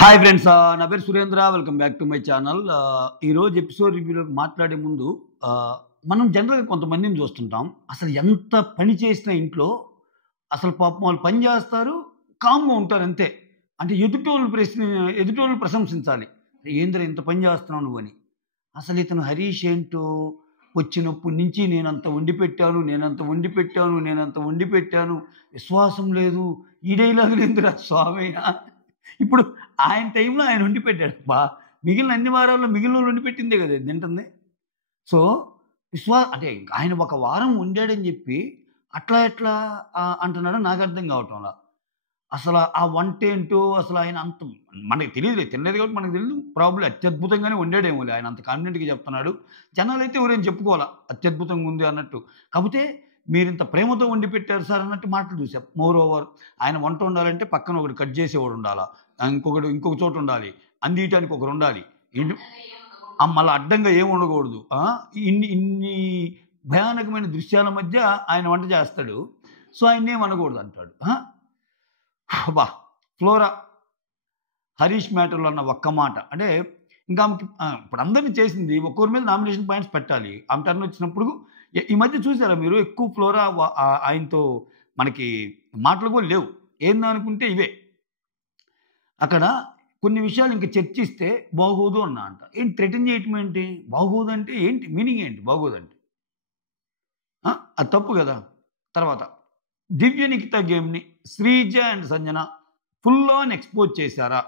Hi friends, నా పేరు Surendra. Welcome back to my channel. ఈరోజు ఎపిసోడ్ రివ్యూలోకి మాట్లాడే ముందు మనం జనరల్గా కొంతమందిని చూస్తుంటాం. అసలు ఎంత పని చేసినా ఇంట్లో అసలు పాపం వాళ్ళు పని చేస్తారు, కామ్గా ఉంటారు అంతే. అంటే ఎదుటోళ్ళు ప్రశంసించాలి. ఏందిరా ఇంత పని చేస్తున్నావు నువ్వు అని. అసలు ఇతను హరీష్ ఏంటో వచ్చినప్పటి నుంచి నేనంత వండి పెట్టాను, నేనంత వండి పెట్టాను, విశ్వాసం లేదు, ఈ డైలాగులు ఎందుకురా స్వామి. ఇప్పుడు ఆయన టైంలో ఆయన వండి పెట్టాడు. మిగిలిన అన్ని వారాల్లో మిగిలినోళ్ళు వండి పెట్టిందే కదా తింటుంది. సో, అంటే ఆయన ఒక వారం వండాడని చెప్పి అట్లా ఎట్లా అంటున్నాడో నాకు అర్థం కావటంలా. అసలు ఆ వంటేంటో అసలు ఆయన అంత మనకి తెలియదులే, తినలేదు కాబట్టి మనకు తెలియదు. ప్రాబ్లీ అత్యద్భుతంగానే వండాడేమోలే, ఆయన అంత కాన్ఫిడెంట్‌గా చెప్తున్నాడు. జనాలైతే ఎవరైనా చెప్పుకోవాలా అత్యద్భుతంగా ఉంది అన్నట్టు. కాకపోతే మీరింత ప్రేమతో వండి పెట్టారు సార్ అన్నట్టు మాటలు చూసాం. మోర్ ఓవర్ ఆయన వంట వండాలంటే పక్కన ఒకడు కట్ చేసేవాడు ఉండాలా, ఇంకొక చోట ఉండాలి, అందియటానికి ఒకరు ఉండాలి. మళ్ళీ అడ్డంగా ఏమి ఉండకూడదు. ఇన్ని ఇన్ని భయానకమైన దృశ్యాల మధ్య ఆయన వంట చేస్తాడు. సో ఆయన ఏం అనకూడదు అంటాడు. ఫ్లోరా హరీష్ మ్యాటర్లో అన్న ఒక్క మాట అంటే ఇంకా ఆమెకి ఇప్పుడు అందరినీ చేసింది, ఒక్కొరి మీద నామినేషన్ పాయింట్స్ పెట్టాలి. ఆమె టర్న్ వచ్చినప్పుడు ఈ మధ్య చూసారా మీరు, ఎక్కువ ఫ్లోరా ఆయనతో మనకి మాటలు కూడా లేవు. ఏందనుకుంటే ఇవే. అక్కడ కొన్ని విషయాలు ఇంకా చర్చిస్తే బాగోదు అన్నా అంట. ఏంటి థ్రెటన్ చేయటం ఏంటి? బాగోదు అంటే ఏంటి మీనింగ్ ఏంటి? బాగోదు అంటే అది తప్పు కదా. తర్వాత దివ్య నిఖిత గేమ్ని Sreeja and Sanjana full on expose చేశారా?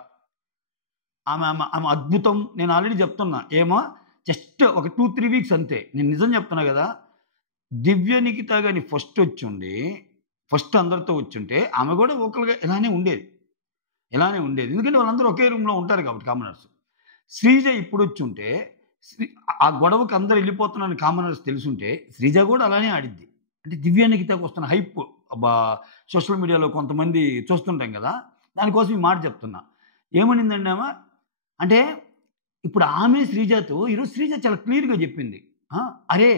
ఆమె అద్భుతం. నేను ఆల్రెడీ చెప్తున్నా, ఏమో జస్ట్ ఒక 2-3 వీక్స్ అంతే. నేను నిజం చెప్తున్నా కదా. దివ్య నిఖిత కానీ ఫస్ట్ అందరితో వచ్చుంటే ఆమె కూడా ఓకల్గా ఇలానే ఉండేది. ఎందుకంటే వాళ్ళందరూ ఒకే రూమ్లో ఉంటారు కాబట్టి కామనర్స్. శ్రీజ ఇప్పుడు వచ్చుంటే ఆ గొడవకి అందరూ వెళ్ళిపోతున్నారని కామనర్స్ తెలుసుంటే శ్రీజ కూడా అలానే ఆడిద్ది. అంటే దివ్య నిఖితకు వస్తున్న హైప్ సోషల్ మీడియాలో కొంతమంది చూస్తుంటాం కదా, దానికోసం ఈ మాట చెప్తున్నా. ఏమనిందండి ఆమె అంటే, ఇప్పుడు ఆమె శ్రీజతో ఈరోజు శ్రీజ చాలా క్లియర్గా చెప్పింది, అరే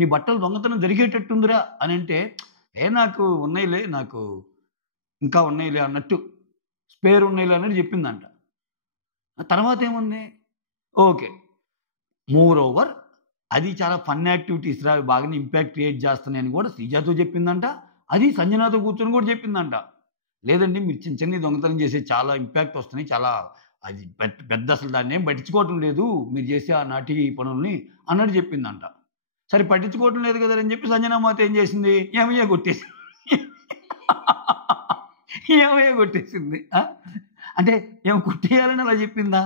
నీ బట్టలు దొంగతనం జరిగేటట్టుందిరా అని. అంటే నాకు ఉన్నాయిలే, నాకు ఇంకా ఉన్నాయిలే అన్నట్టు, స్పేర్ ఉన్నాయిలే అన్నట్టు చెప్పిందంట. తర్వాత ఏముంది, ఓకే మోర్ ఓవర్ అది చాలా ఫన్ యాక్టివిటీస్ రా, బాగానే ఇంపాక్ట్ క్రియేట్ చేస్తున్నాయని కూడా శ్రీజాతో చెప్పిందంట. అది సంజనాతో కూర్చొని కూడా చెప్పిందంట. లేదండి మీరు చిన్న దొంగతనం చేసే చాలా ఇంపాక్ట్ వస్తున్నాయి, చాలా అది పెద్ద అసలు దాన్ని ఏం పట్టించుకోవటం లేదు మీరు చేసే ఆ నాటి పనుల్ని అన్నట్టు చెప్పిందంట. సరే పట్టించుకోవటం లేదు కదా అని చెప్పి సంజన మాత ఏం చేసింది, ఏమయ్యా కొట్టేసింది. అంటే ఏమో కొట్టేయాలని అలా చెప్పిందా?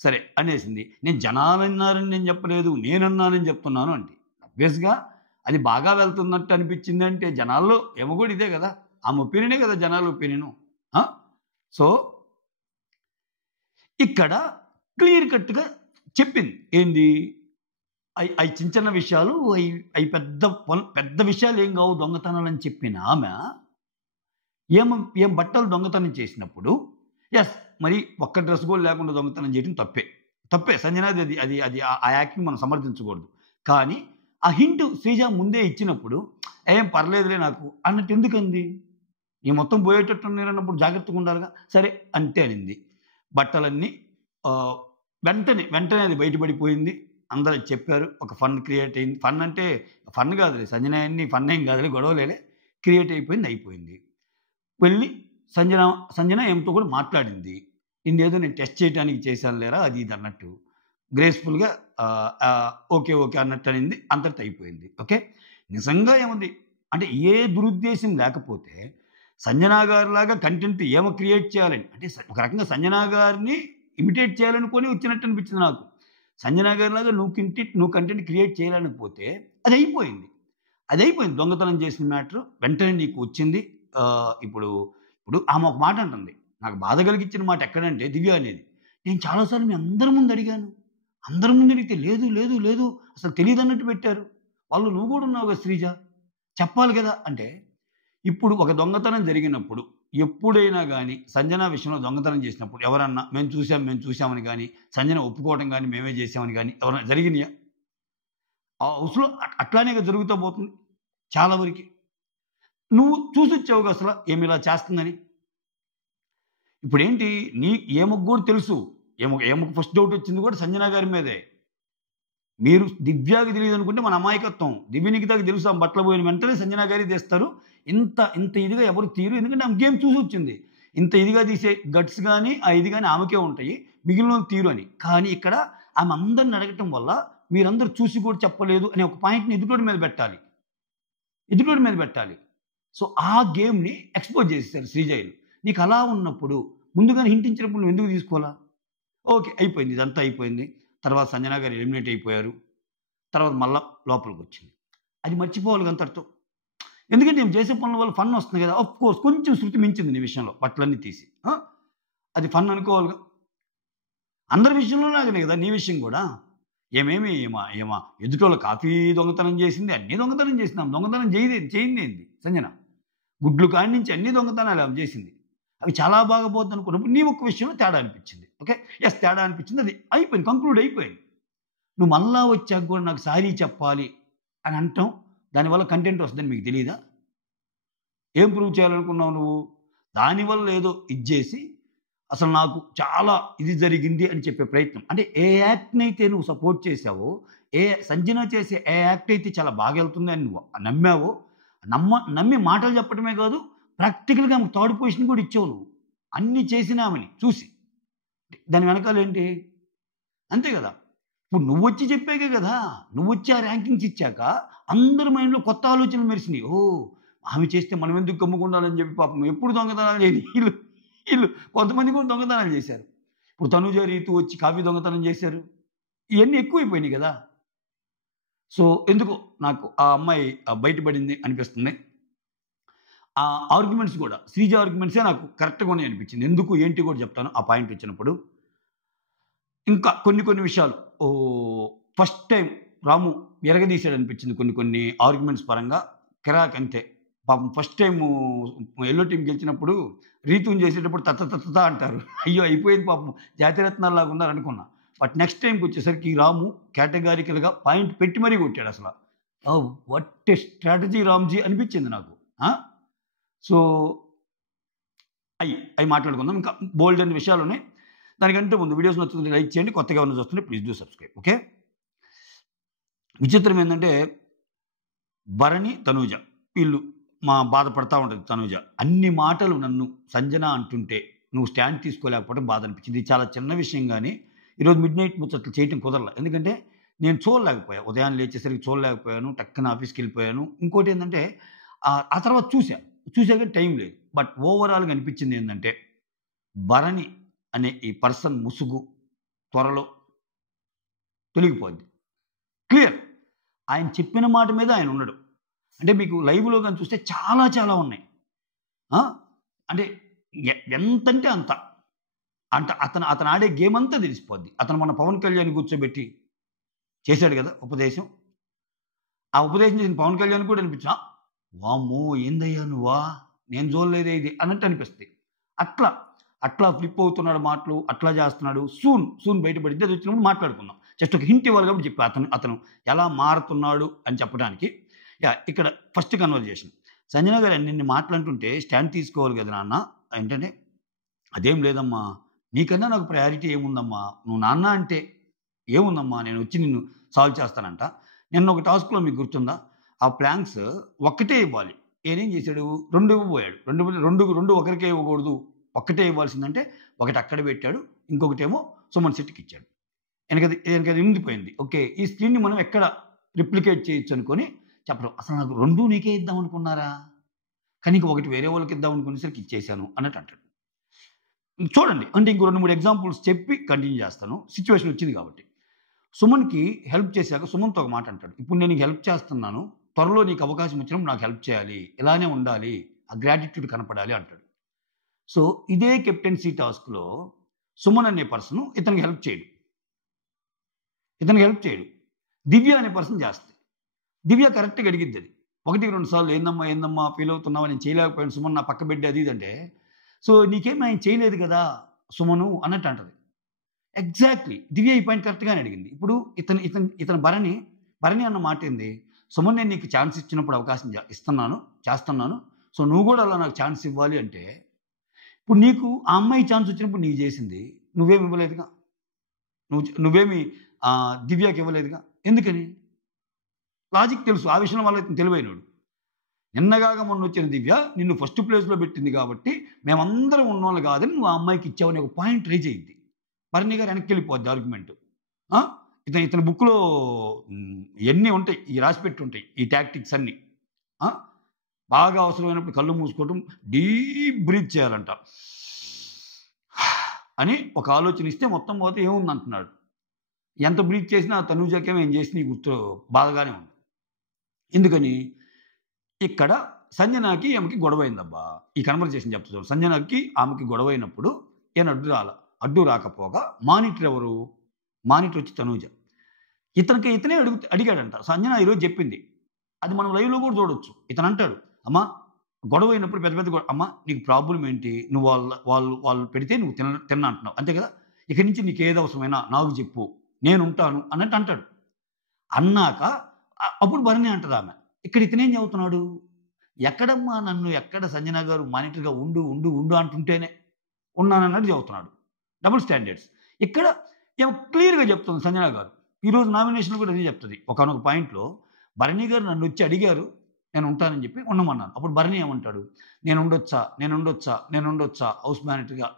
సరే అనేసింది. నేను జనాలు అన్నారని నేను చెప్పలేదు, నేనన్నానని చెప్తున్నాను అంటే అబ్వియస్గా అది బాగా వెళ్తున్నట్టు అనిపించింది. అంటే జనాల్లో ఏమో కూడా ఇదే కదా, ఆమె ఒపీనియనే కదా జనాల ఒపీనియను. సో ఇక్కడ క్లియర్ కట్గా చెప్పింది ఏంది, అవి చిన్న విషయాలు, అవి పెద్ద విషయాలు ఏం కావు దొంగతనాలు అని చెప్పిన ఆమె ఏం బట్టలు దొంగతనం చేసినప్పుడు ఎస్ మరి ఒక్క డ్రెస్ కూడా లేకుండా దొంగతనం చేయడం తప్పే సంజనాది. అది అది ఆ యాక్టింగ్ మనం సమర్థించకూడదు. కానీ ఆ హింట్ శ్రీజ ముందే ఇచ్చినప్పుడు ఏం పర్లేదులే నాకు అన్నట్టు ఎందుకంది? ఈ మొత్తం పోయేటట్టున్నారన్నప్పుడు జాగ్రత్తగా ఉండాలిగా. సరే అంతే అనింది. బట్టలన్నీ వెంటనే అది బయటపడిపోయింది. అందరూ చెప్పారు, ఒక ఫన్ క్రియేట్ అయింది. ఫన్ అంటే ఫన్ కాదులే, సంజన అన్ని ఫన్ ఏం కాదులే, గొడవలేలే, క్రియేట్ అయిపోయింది. వెళ్ళి సంజన ఏమితో కూడా మాట్లాడింది. ఇన్నేదో నేను టెస్ట్ చేయడానికి చేశాను లేరా అది ఇది అన్నట్టు గ్రేస్ఫుల్గా ఓకే అన్నట్టు అనింది. అంతటితో అయిపోయింది. ఓకే, నిజంగా ఏముంది అంటే ఏ దురుద్దేశం లేకపోతే సంజనా గారి లాగా కంటెంట్ ఏమో క్రియేట్ చేయాలని, అంటే ఒక రకంగా సంజనా గారిని ఇమిటేట్ చేయాలనుకొని వచ్చినట్టు అనిపించింది నాకు. సంజనా గారి లాగా నువ్వు కంటెంట్ క్రియేట్ చేయాలనిపోతే అది అయిపోయింది. దొంగతనం చేసిన మ్యాటర్ వెంటనే నీకు వచ్చింది. ఇప్పుడు ఆమె ఒక మాట అంటుంది, నాకు బాధ కలిగించిన మాట ఎక్కడంటే దివ్య అనేది, నేను చాలాసార్లు మీ అందరి ముందు అడిగాను, అందరి ముందు అడిగితే లేదు అసలు తెలియదు అన్నట్టు పెట్టారు వాళ్ళు. నువ్వు కూడా ఉన్నావు కదా శ్రీజ, చెప్పాలి కదా. అంటే ఇప్పుడు ఒక దొంగతనం జరిగినప్పుడు ఎప్పుడైనా కానీ సంజన విషయంలో దొంగతనం చేసినప్పుడు ఎవరన్నా మేము చూసామని కానీ, సంజన ఒప్పుకోవడం కానీ, మేమే చేసామని కానీ ఎవరైనా జరిగినాయా? ఆ హౌస్లో అట్లానే జరుగుతూ పోతుంది చాలా వరకు. నువ్వు చూసొచ్చావుగా అసలు ఏమి ఇలా చేస్తుందని. ఇప్పుడేంటి ఏ ముగ్గురు తెలుసు. ఏ ముగ్గు ఫస్ట్ డౌట్ వచ్చింది కూడా సంజన గారి మీదే. మీరు దివ్యాకి తెలియదనుకుంటే మన అమాయకత్వం. దివ్యనికితకి తెలుసు ఆమె బట్టలు పోయిన వెంటనే సంజన గారే తీస్తారు. ఇంత ఇదిగా ఎవరు తీయరు. ఎందుకంటే ఆమె గేమ్ చూసొచ్చింది. ఇంత ఇదిగా తీసే గట్స్ గానీ, ఆ ఇది గానీ ఆమెకే ఉంటాయి. మిగిలినోళ్ళు తీరు అని. కానీ ఇక్కడ ఆమె అందరిని అడగటం వల్ల మీరందరూ చూసి కూడా చెప్పలేదు అనే ఒక పాయింట్‌ని ఎదుటోడి మీద పెట్టాలి. సో, ఆ గేమ్‌ని ఎక్స్‌పోజ్ చేసేసారు శ్రీజైలు. నీకు అలా ఉన్నప్పుడు ముందుగానే హింట్ ఇచ్చినప్పుడు నువ్వెందుకు తీసుకోలా? ఓకే. అయిపోయింది. ఇదంతా అయిపోయింది. తర్వాత సంజన గారు ఎలిమినేట్ అయిపోయారు. తర్వాత మళ్ళా లోపలికొచ్చింది. అది మర్చిపోవాలి అంతటితో. ఎందుకంటే నేను చేసే పనుల వల్ల ఫన్ వస్తుంది కదా! ఆఫ్‌కోర్స్ కొంచెం శృతి మించింది నీ విషయంలో బట్టలన్నీ తీసి. అది ఫన్ అనుకోవాలిగా. అందరి విషయంలో లాగానే కదా నీ విషయం కూడా. ఏమ ఎదుటోళ్ళ కాఫీ దొంగతనం చేసింది, అన్నీ దొంగతనం చేసింది. ఆమె దొంగతనం చేయిందేంది సంజన. గుడ్లు కాడి నుంచి అన్ని దొంగతనాలు ఆమె చేసింది. అవి చాలా బాగా పోద్దనుకున్నప్పుడు నీ ఒక్క విషయంలో తేడా అనిపించింది. ఓకే. యెస్ తేడా అనిపించింది. అది అయిపోయింది. కంక్లూడ్ అయిపోయింది. నువ్వు మళ్ళా వచ్చాక కూడా నాకు సారీ చెప్పాలి అని అంటాం. దానివల్ల కంటెంట్ వస్తుందని మీకు తెలీదా? ఏం ప్రూవ్ చేయాలనుకున్నావు నువ్వు? దానివల్ల ఏదో ఇది చేసి అసలు నాకు చాలా ఇది జరిగింది అని చెప్పే ప్రయత్నం. అంటే ఏ యాక్ట్‌నైతే నువ్వు సపోర్ట్ చేశావో, సంజన చేసే ఏ యాక్ట్ అయితే చాలా బాగా వెళ్తుంది అని నువ్వు నమ్మావో, నమ్మి మాటలు చెప్పడమే కాదు, ప్రాక్టికల్‌గా ఆమెకు థర్డ్ పొజిషన్ కూడా ఇచ్చావు నువ్వు. అన్నీ చేసిన ఆమెని చూసి. దాని వెనకాలేంటి? అంతే కదా! ఇప్పుడు నువ్వొచ్చి చెప్పాకే కదా! నువ్వొచ్చి ఆ ర్యాంకింగ్స్ ఇచ్చాక అందరి మైండ్‌లో కొత్త ఆలోచనలు మెరిసినాయి. ఓహ్! ఆమె చేస్తే మనం ఎందుకు గమ్ముకుండాలని చెప్పి పాపం ఎప్పుడు దొంగతనాలు చేయని ఈళ్ళు కొంతమంది కూడా దొంగతనాలు చేశారు. ఇప్పుడు తనుజ, రీతు వచ్చి కాఫీ దొంగతనం చేశారు. ఇయన్నీ ఎక్కువైపోయినాయి కదా! సో, ఎందుకో నాకు ఆ అమ్మాయి బయటపడింది అనిపిస్తుంది. ఆ ఆర్గ్యుమెంట్స్ కూడా శ్రీజ ఆర్గ్యుమెంట్సే నాకు కరెక్ట్‌గా ఉన్నాయి అనిపించింది. ఎందుకు ఏంటి కూడా చెప్తాను ఆ పాయింట్ వచ్చినప్పుడు. ఇంకా కొన్ని విషయాలు ఫస్ట్ టైమ్ రాము ఎరగదీశాడనిపించింది కొన్ని ఆర్గ్యుమెంట్స్ పరంగా. కిరాక్ అంతే. పాపం ఫస్ట్ టైము యెల్లో టీమ్ గెలిచినప్పుడు రీతూని చేసేటప్పుడు తత అంటారు. అయ్యో! అయిపోయింది పాపం జాతిరత్నాల్లాగా ఉన్నారనుకున్నా. బట్ నెక్స్ట్ టైమ్‌కొచ్చేసరికి రాము కేటగారికల్‌గా పాయింట్ పెట్టి మరీ కొట్టాడసల. వాట్ ఎ స్ట్రాటజీ రామ్‌జీ అనిపించింది నాకు. ఆ! సో, అయి మాట్లాడుకుందాం. ఇంకా బోలెడన్ని విషయాలున్నాయి. దానికంటే ముందు వీడియోస్ నచ్చుతుంటే లైక్ చేయండి. కొత్తగా ఎవరైనా చూస్తుంటే ప్లీజ్ డూ సబ్స్క్రైబ్. ఓకే. విచిత్రం ఏందంటే భరణి, తనూజ వీళ్ళు బాధపడతా ఉంటది తనూజ. అన్ని మాటలు నన్ను సంజన అంటుంటే నువ్వు స్టాండ్ తీసుకోలేకపోవడం బాధ అనిపించింది. ఇది చాలా చిన్న విషయం గానీ ఈరోజు మిడ్‌నైట్ ముచ్చట్లు చేయటం కుదరల. ఎందుకంటే నేను చూడలేకపోయా. ఉదయాన్నే లేచేసరికి చూడలేకపోయాను. టక్కున ఆఫీస్‌కెళ్ళిపోయాను. ఇంకోటేందంటే ఆ తర్వాత చూసాక టైం లేదు. బట్ ఓవరాల్‌గా అనిపించింది ఏందంటే భరణి అనే ఈ పర్సన్ ముసుగు త్వరలో తొలగిపోద్ది. క్లియర్. ఆయన చెప్పిన మాట మీద ఆయన ఉండడు. అంటే మీకు లైవ్‌లో గాని చూస్తే చాలా ఉన్నాయి. అంటే ఎంతంటే అంత. అతను ఆడే గేమ్ అంతా తెలిసిపోద్ది. అతను మన పవన్ కళ్యాణ్‌ని కూర్చోబెట్టి చేశాడు కదా ఉపదేశం. ఆ ఉపదేశం చేసిన పవన్ కళ్యాణ్ కూడా అనిపించిన వామ్మో! ఏందయ్యా నువ్వా? నేను చూడలేదే ఇది అన్నట్టు అనిపిస్తది. అట్లా ఫ్లిప్ అవుతున్నాడు మాటలు. అట్లా చేస్తున్నాడు. సూన్ బయటపడిద్ది. అది వచ్చినప్పుడు మాట్లాడుకుందాం. జస్ట్ ఒక హింట్ ఇవ్వాలి కాబట్టి చెప్పా. అతను ఎలా మారుతున్నాడు అని చెప్పడానికి. ఇక్కడ ఫస్ట్ కన్వర్జేషన్. సంజన గారు అన్నిన్ని మాటలంటుంటే స్టాండ్ తీసుకోవాలి కదా నాన్న. ఏంటంటే, అదేం లేదమ్మా. నీకన్నా నాకు ప్రయారిటీ ఏముందమ్మా. నువ్వు నాన్న అంటే ఏముందమ్మా నేను వచ్చి నిన్ను సాల్వ్ చేస్తానంట. నిన్న ఒక టాస్క్‌లో మీకు గుర్తుందా? ఆ ప్లాంక్స్ ఒక్కటే ఇవ్వాలి. ఈయనేం చేశాడు? 2 ఇవ్వబోయాడు. 2 ఒకరికే ఇవ్వకూడదు. ఒక్కటే ఇవ్వాల్సిందంటే ఒకటి అక్కడ పెట్టాడు. ఇంకొకటేమో సుమన్ శెట్టికిచ్చాడు. ఈయనకది ఉండిపోయింది. ఓకే. ఈ స్క్రీన్‌ని మనం ఎక్కడ రిప్లికేట్ చేయొచ్చు అనుకోని చెప్పడం. అసలు నాకు 2 నీకే ఇద్దాం అనుకున్నారా? కానీ ఇంక ఒకటి వేరే వాళ్ళకి ఇద్దాం అనుకునేసరికి ఇచ్చేసాను అన్నట్టు అంటాడు. చూడండి. అంటే ఇంకో 2, 3 ఎగ్జాంపుల్స్ చెప్పి కంటిన్యూ చేస్తాను. సిట్యుయేషన్ వచ్చింది కాబట్టి. సుమన్‌కి హెల్ప్ చేశాక సుమన్‌తో ఒక మాట అంటాడు. ఇప్పుడు నేను నీకు హెల్ప్ చేస్తున్నాను. త్వరలో నీకు అవకాశం వచ్చినప్పుడు నాకు హెల్ప్ చేయాలి. ఇలానే ఉండాలి. ఆ గ్రాటిట్యూడ్ కనపడాలి అంటాడు. సో, ఇదే కెప్టెన్సీ టాస్క్‌లో సుమన్ అనే పర్సన్ ఇతనికి హెల్ప్ చేయడు. దివ్య అనే పర్సన్ చేస్తది. దివ్య కరెక్ట్‌గా అడిగిద్దది. 1, 2 సార్లు ఏందమ్మా ఫీల్ అవుతున్నావా? నేను చేయలేకపోయాను సుమన్ నా పక్క బెడ్ అది ఇది అంటే, సో నీకేమి ఆయన చేయలేదు కదా సుమను అన్నట్టు అంటది. ఎగ్జాక్ట్‌లీ. దివ్య ఈ పాయింట్ కరెక్ట్‌గానే అడిగింది. ఇప్పుడు ఇతను భరణి అన్న మాట ఏంది? సుమన్ నేను నీకు ఛాన్స్ ఇచ్చినప్పుడు అవకాశం చేస్తున్నాను. సో నువ్వు కూడా అలా నాకు ఛాన్స్ ఇవ్వాలి అంటే ఇప్పుడు నీకు ఆ అమ్మాయి ఛాన్స్ వచ్చినప్పుడు నీకు చేసింది. నువ్వేమి ఇవ్వలేదుగా. నువ్వేమి దివ్యకి ఇవ్వలేదుగా. ఎందుకని? లాజిక్ తెలుసు. ఆ విషయంలో వాళ్ళ తెలివైనోడు. నిన్నగాక మొన్నొచ్చిన దివ్య నిన్ను ఫస్ట్ ప్లేస్‌లో పెట్టింది కాబట్టి, మేమందరం ఉన్నోళ్ళు కాదని నువ్వు ఆ అమ్మాయికి ఇచ్చావని ఒక పాయింట్ రైజ్ అయ్యిద్ది. భరణి గారు వెనక్కెళ్ళిపోద్ది ఆర్గ్యుమెంట్. ఆ! ఇతని బుక్‌లో ఇయన్నీ ఉంటాయి. రాసిపెట్టి ఉంటాయి. ఈ టాక్టిక్స్ అన్నీ. ఆ! బాగా అవసరమైనప్పుడు కళ్ళు మూసుకోవటం, డీప్ బ్రీత్ చేయాలంట. అని ఒక ఆలోచన ఇస్తే మొత్తం పోతే ఏముందంటున్నాడు. ఎంత బ్రీత్ చేసినా తనూజకేమో ఏం చేసినా గుర్తు బాధగానే ఉంది. ఎందుకని? ఇక్కడ సంజనకి ఆమెకి గొడవైందబ్బా. ఈ కన్వర్జేషన్ చెప్తా చూడు. సంజనకి ఆమెకి గొడవైనప్పుడు ఈయన అడ్డు రాకపోగా మానిటర్ ఎవరు? మానిటర్ వచ్చి తనూజ. ఇతనే అడిగాడంట. సంజన ఈరోజు చెప్పింది. అది మనం లైవ్‌లో కూడా చూడొచ్చు. ఇతను అంటాడు, "అమ్మా గొడవైనప్పుడు పెద్ద పెద్ద అమ్మా నీకు ప్రాబ్లమ్ ఏంటి? నువ్వు వాళ్ళు పెడితే నువ్వు తిన్నా అంటున్నావు. అంతే కదా! ఇక నుంచి నీకు ఏది అవసరమైనా నాకు చెప్పు. నేనుంటాను" అన్నట్టు అంటాడు. అన్నాక అప్పుడు భరణి అంటదామె. ఇక్కడ ఇతనేం చెబుతున్నాడు? ఎక్కడమ్మా నన్ను ఎక్కడ సంజన గారు మానిటర్‌గా ఉండు అంటుంటేనే ఉన్నానన్నట్టు చెబుతున్నాడు. Double standards. ఇక్కడ ఏమో క్లియర్‌గా చెప్తుంది సంజన గారు. ఈరోజు నామినేషన్‌లో కూడా అదే చెప్తది. ఒకానొక పాయింట్‌లో భరణి గారు నన్నొచ్చి అడిగారు. నేను ఉంటానని చెప్పి ఉండమన్నాను. అప్పుడు భరణి ఏమంటాడు? నేనుండొచ్చా హౌస్ మేనేజర్‌గా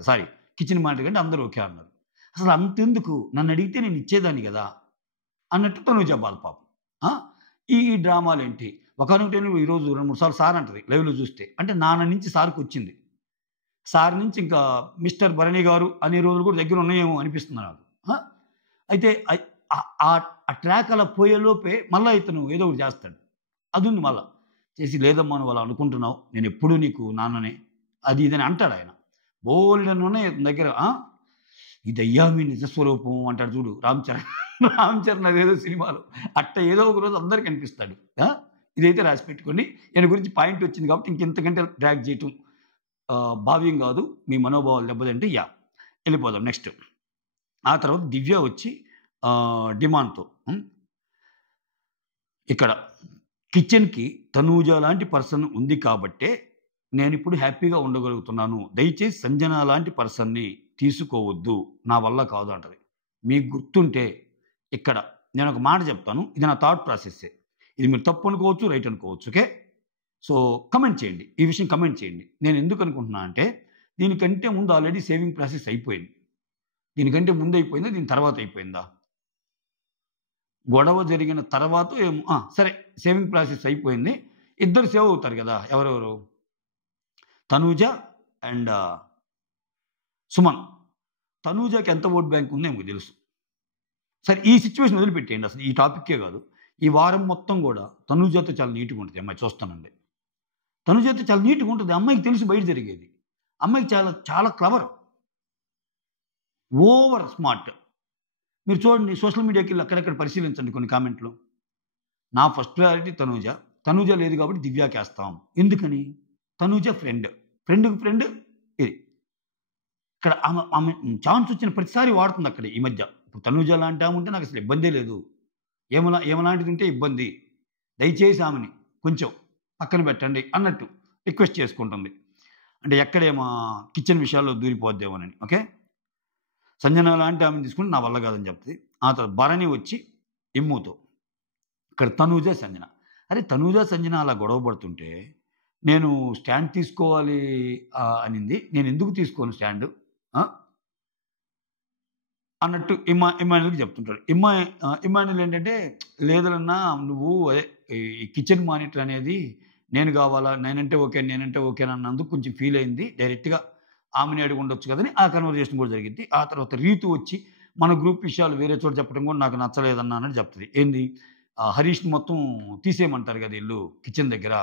సారీ కిచెన్ మేనేజర్‌గా అంటే అందరూ ఓకే అన్నారు. అసలు అంతెందుకు? నన్నడిగితే నేను ఇచ్చేదాన్ని గదా! అన్నట్టు తనూజ బాధ పాపం. ఆ! ఈ డ్రామాలేంటి? ఒకానొక టైంలో ఈరోజు 2, 3 సార్లు సార్ అంటది లైవ్‌లో చూస్తే. అంటే నాన్న నుంచి సార్‌కొచ్చింది. సార్ నుంచి ఇంకా మిస్టర్ భరణి గారు అనే రోజులు కూడా దగ్గర ఉన్నాయేమో అనిపిస్తుంది నాకు. ఆ! అయితే ఆ ట్రాక్ అలా పోయేలోపే మళ్ళా ఇతను ఏదో ఒకటి చేస్తాడు. అదుంది మళ్ళా. చేసి లేదమ్మా నువ్వు అలా అనుకుంటున్నావు. నేనెప్పుడూ నీకు నాన్ననే. అది ఇదని అంటాడాయన. బోలెడన్నున్నాయి ఇతని దగ్గర. ఈ దయ్యామి నిజ స్వరూపం అంటాడు చూడు రామ్ చరణ్. రామ్ చరణ్ అదేదో సినిమాలో. అట్ట ఏదో ఒక రోజు అందరికి కనిపిస్తాడు. ఇదైతే రాసి పెట్టుకోండి. ఈయన గురించి పాయింట్ వచ్చింది కాబట్టి ఇంకింతకంటే డ్రాగ్ చేయటం భావ్యం కాదు. మీ మనోభావాలు దెబ్బతింటే ఎళ్ళిపోదాం నెక్స్ట్. ఆ తర్వాత దివ్య వచ్చి డిమాండ్‌తో ఇక్కడ కిచెన్‌కి తనూజ లాంటి పర్సన్ ఉంది కాబట్టే నేనిప్పుడు హ్యాపీగా ఉండగలుగుతున్నాను. దయచేసి సంజన లాంటి పర్సన్‌ని తీసుకోవద్దు. నా వల్ల కాదు అంటది. మీకు గుర్తుంటే ఇక్కడ నేనొక మాట చెప్తాను. ఇది నా థాట్ ప్రాసెస్సే. ఇది మీరు తప్పు అనుకోవచ్చు, రైట్ అనుకోవచ్చు. ఓకే. సో కమెంట్ చేయండి. ఈ విషయం కమెంట్ చేయండి. నేను ఎందుకు అనుకుంటున్నా అంటే దీనికంటే ముందు ఆల్రెడీ సేవింగ్ ప్రాసెస్ అయిపోయింది. దీనికంటే ముందు అయిపోయిందా? దీని తర్వాత అయిపోయిందా? గొడవ జరిగిన తర్వాత ఏమో సరే సేవింగ్ ప్రాసెస్ అయిపోయింది. ఇద్దరు సేవ్ అవుతారు కదా! ఎవరెవరు? తనూజ అండ్ సుమన్. తనూజకి ఎంత ఓట్ బ్యాంక్ ఉందో ఆమెకు తెలుసు. సరే ఈ సిట్యుయేషన్ వదిలిపెట్టేయండి. అసలు ఈ టాపిక్కే కాదు. ఈ వారం మొత్తం కూడా తనూజతో చాలా నీట్‌గా ఉంటది అమ్మాయి చూస్తానండి. తనూజతో చాలా నీట్‌గా ఉంటది. అమ్మాయికి తెలుసు బయట జరిగేది. అమ్మాయికి చాలా చాలా క్లవర్. Over smart. మీరు చూడండి సోషల్ మీడియాకెళ్ళి అక్కడక్కడ పరిశీలించండి కొన్ని కామెంట్‌లు. నా ఫస్ట్ ప్రయారిటీ తనూజ. తనూజ లేదు కాబట్టి దివ్యకేస్తాం. ఎందుకని? తనూజ ఫ్రెండ్. ఫ్రెండ్‌కి ఫ్రెండ్ ఇది. ఇక్కడ ఆమె ఛాన్స్ వచ్చిన ప్రతిసారి వాడుతుందక్కడ ఈ మధ్య. ఇప్పుడు తనూజ లాంటి ఆమె ఉంటే నాకసలు ఇబ్బందే లేదు. ఈమెలాంటిది ఉంటే ఇబ్బంది. దయచేసి ఆమెని కొంచెం పక్కన పెట్టండి అన్నట్టు రిక్వెస్ట్ చేసుకుంటుంది. అంటే ఎక్కడేమో కిచెన్ విషయాల్లో దూరిపోద్దేమోనని. ఓకే. సంజన లాంటి ఆమెను తీసుకుంటే నా వల్ల కాదని చెప్తది. ఆ తర్వాత భరణి వచ్చి ఇమ్ముతో. ఇక్కడ తనూజ, సంజన. అరే తనూజ, సంజన అలా గొడవ పడుతుంటే నేను స్టాండ్ తీసుకోవాలి అనింది. నేనెందుకు తీసుకోను స్టాండు? అన్నట్టు ఇమ్మాన్యుల్‌కి చెప్తుంటాడు. ఇమ్మాన్యుల్ ఏంటంటే లేదులన్నా నువ్వు అదే ఈ కిచెన్ మానిటర్ అనేది నేను కావాలా? నేనంటే ఓకే అన్నందుకు కొంచెం ఫీల్ అయింది. డైరెక్ట్‌గా ఆమెనే అడిగి ఉండొచ్చు కదని ఆ కన్వర్జేషన్ కూడా జరిగిద్ది. ఆ తర్వాత రీతు వచ్చి మన గ్రూప్ విషయాలు వేరే చోట చెప్పడం కూడా నాకు నచ్చలేదన్నా అన్నట్టు చెప్తది. ఏంది హరీష్‌ని మొత్తం తీసేయమంటారు కదా! ఈళ్ళు కిచెన్ దగ్గర.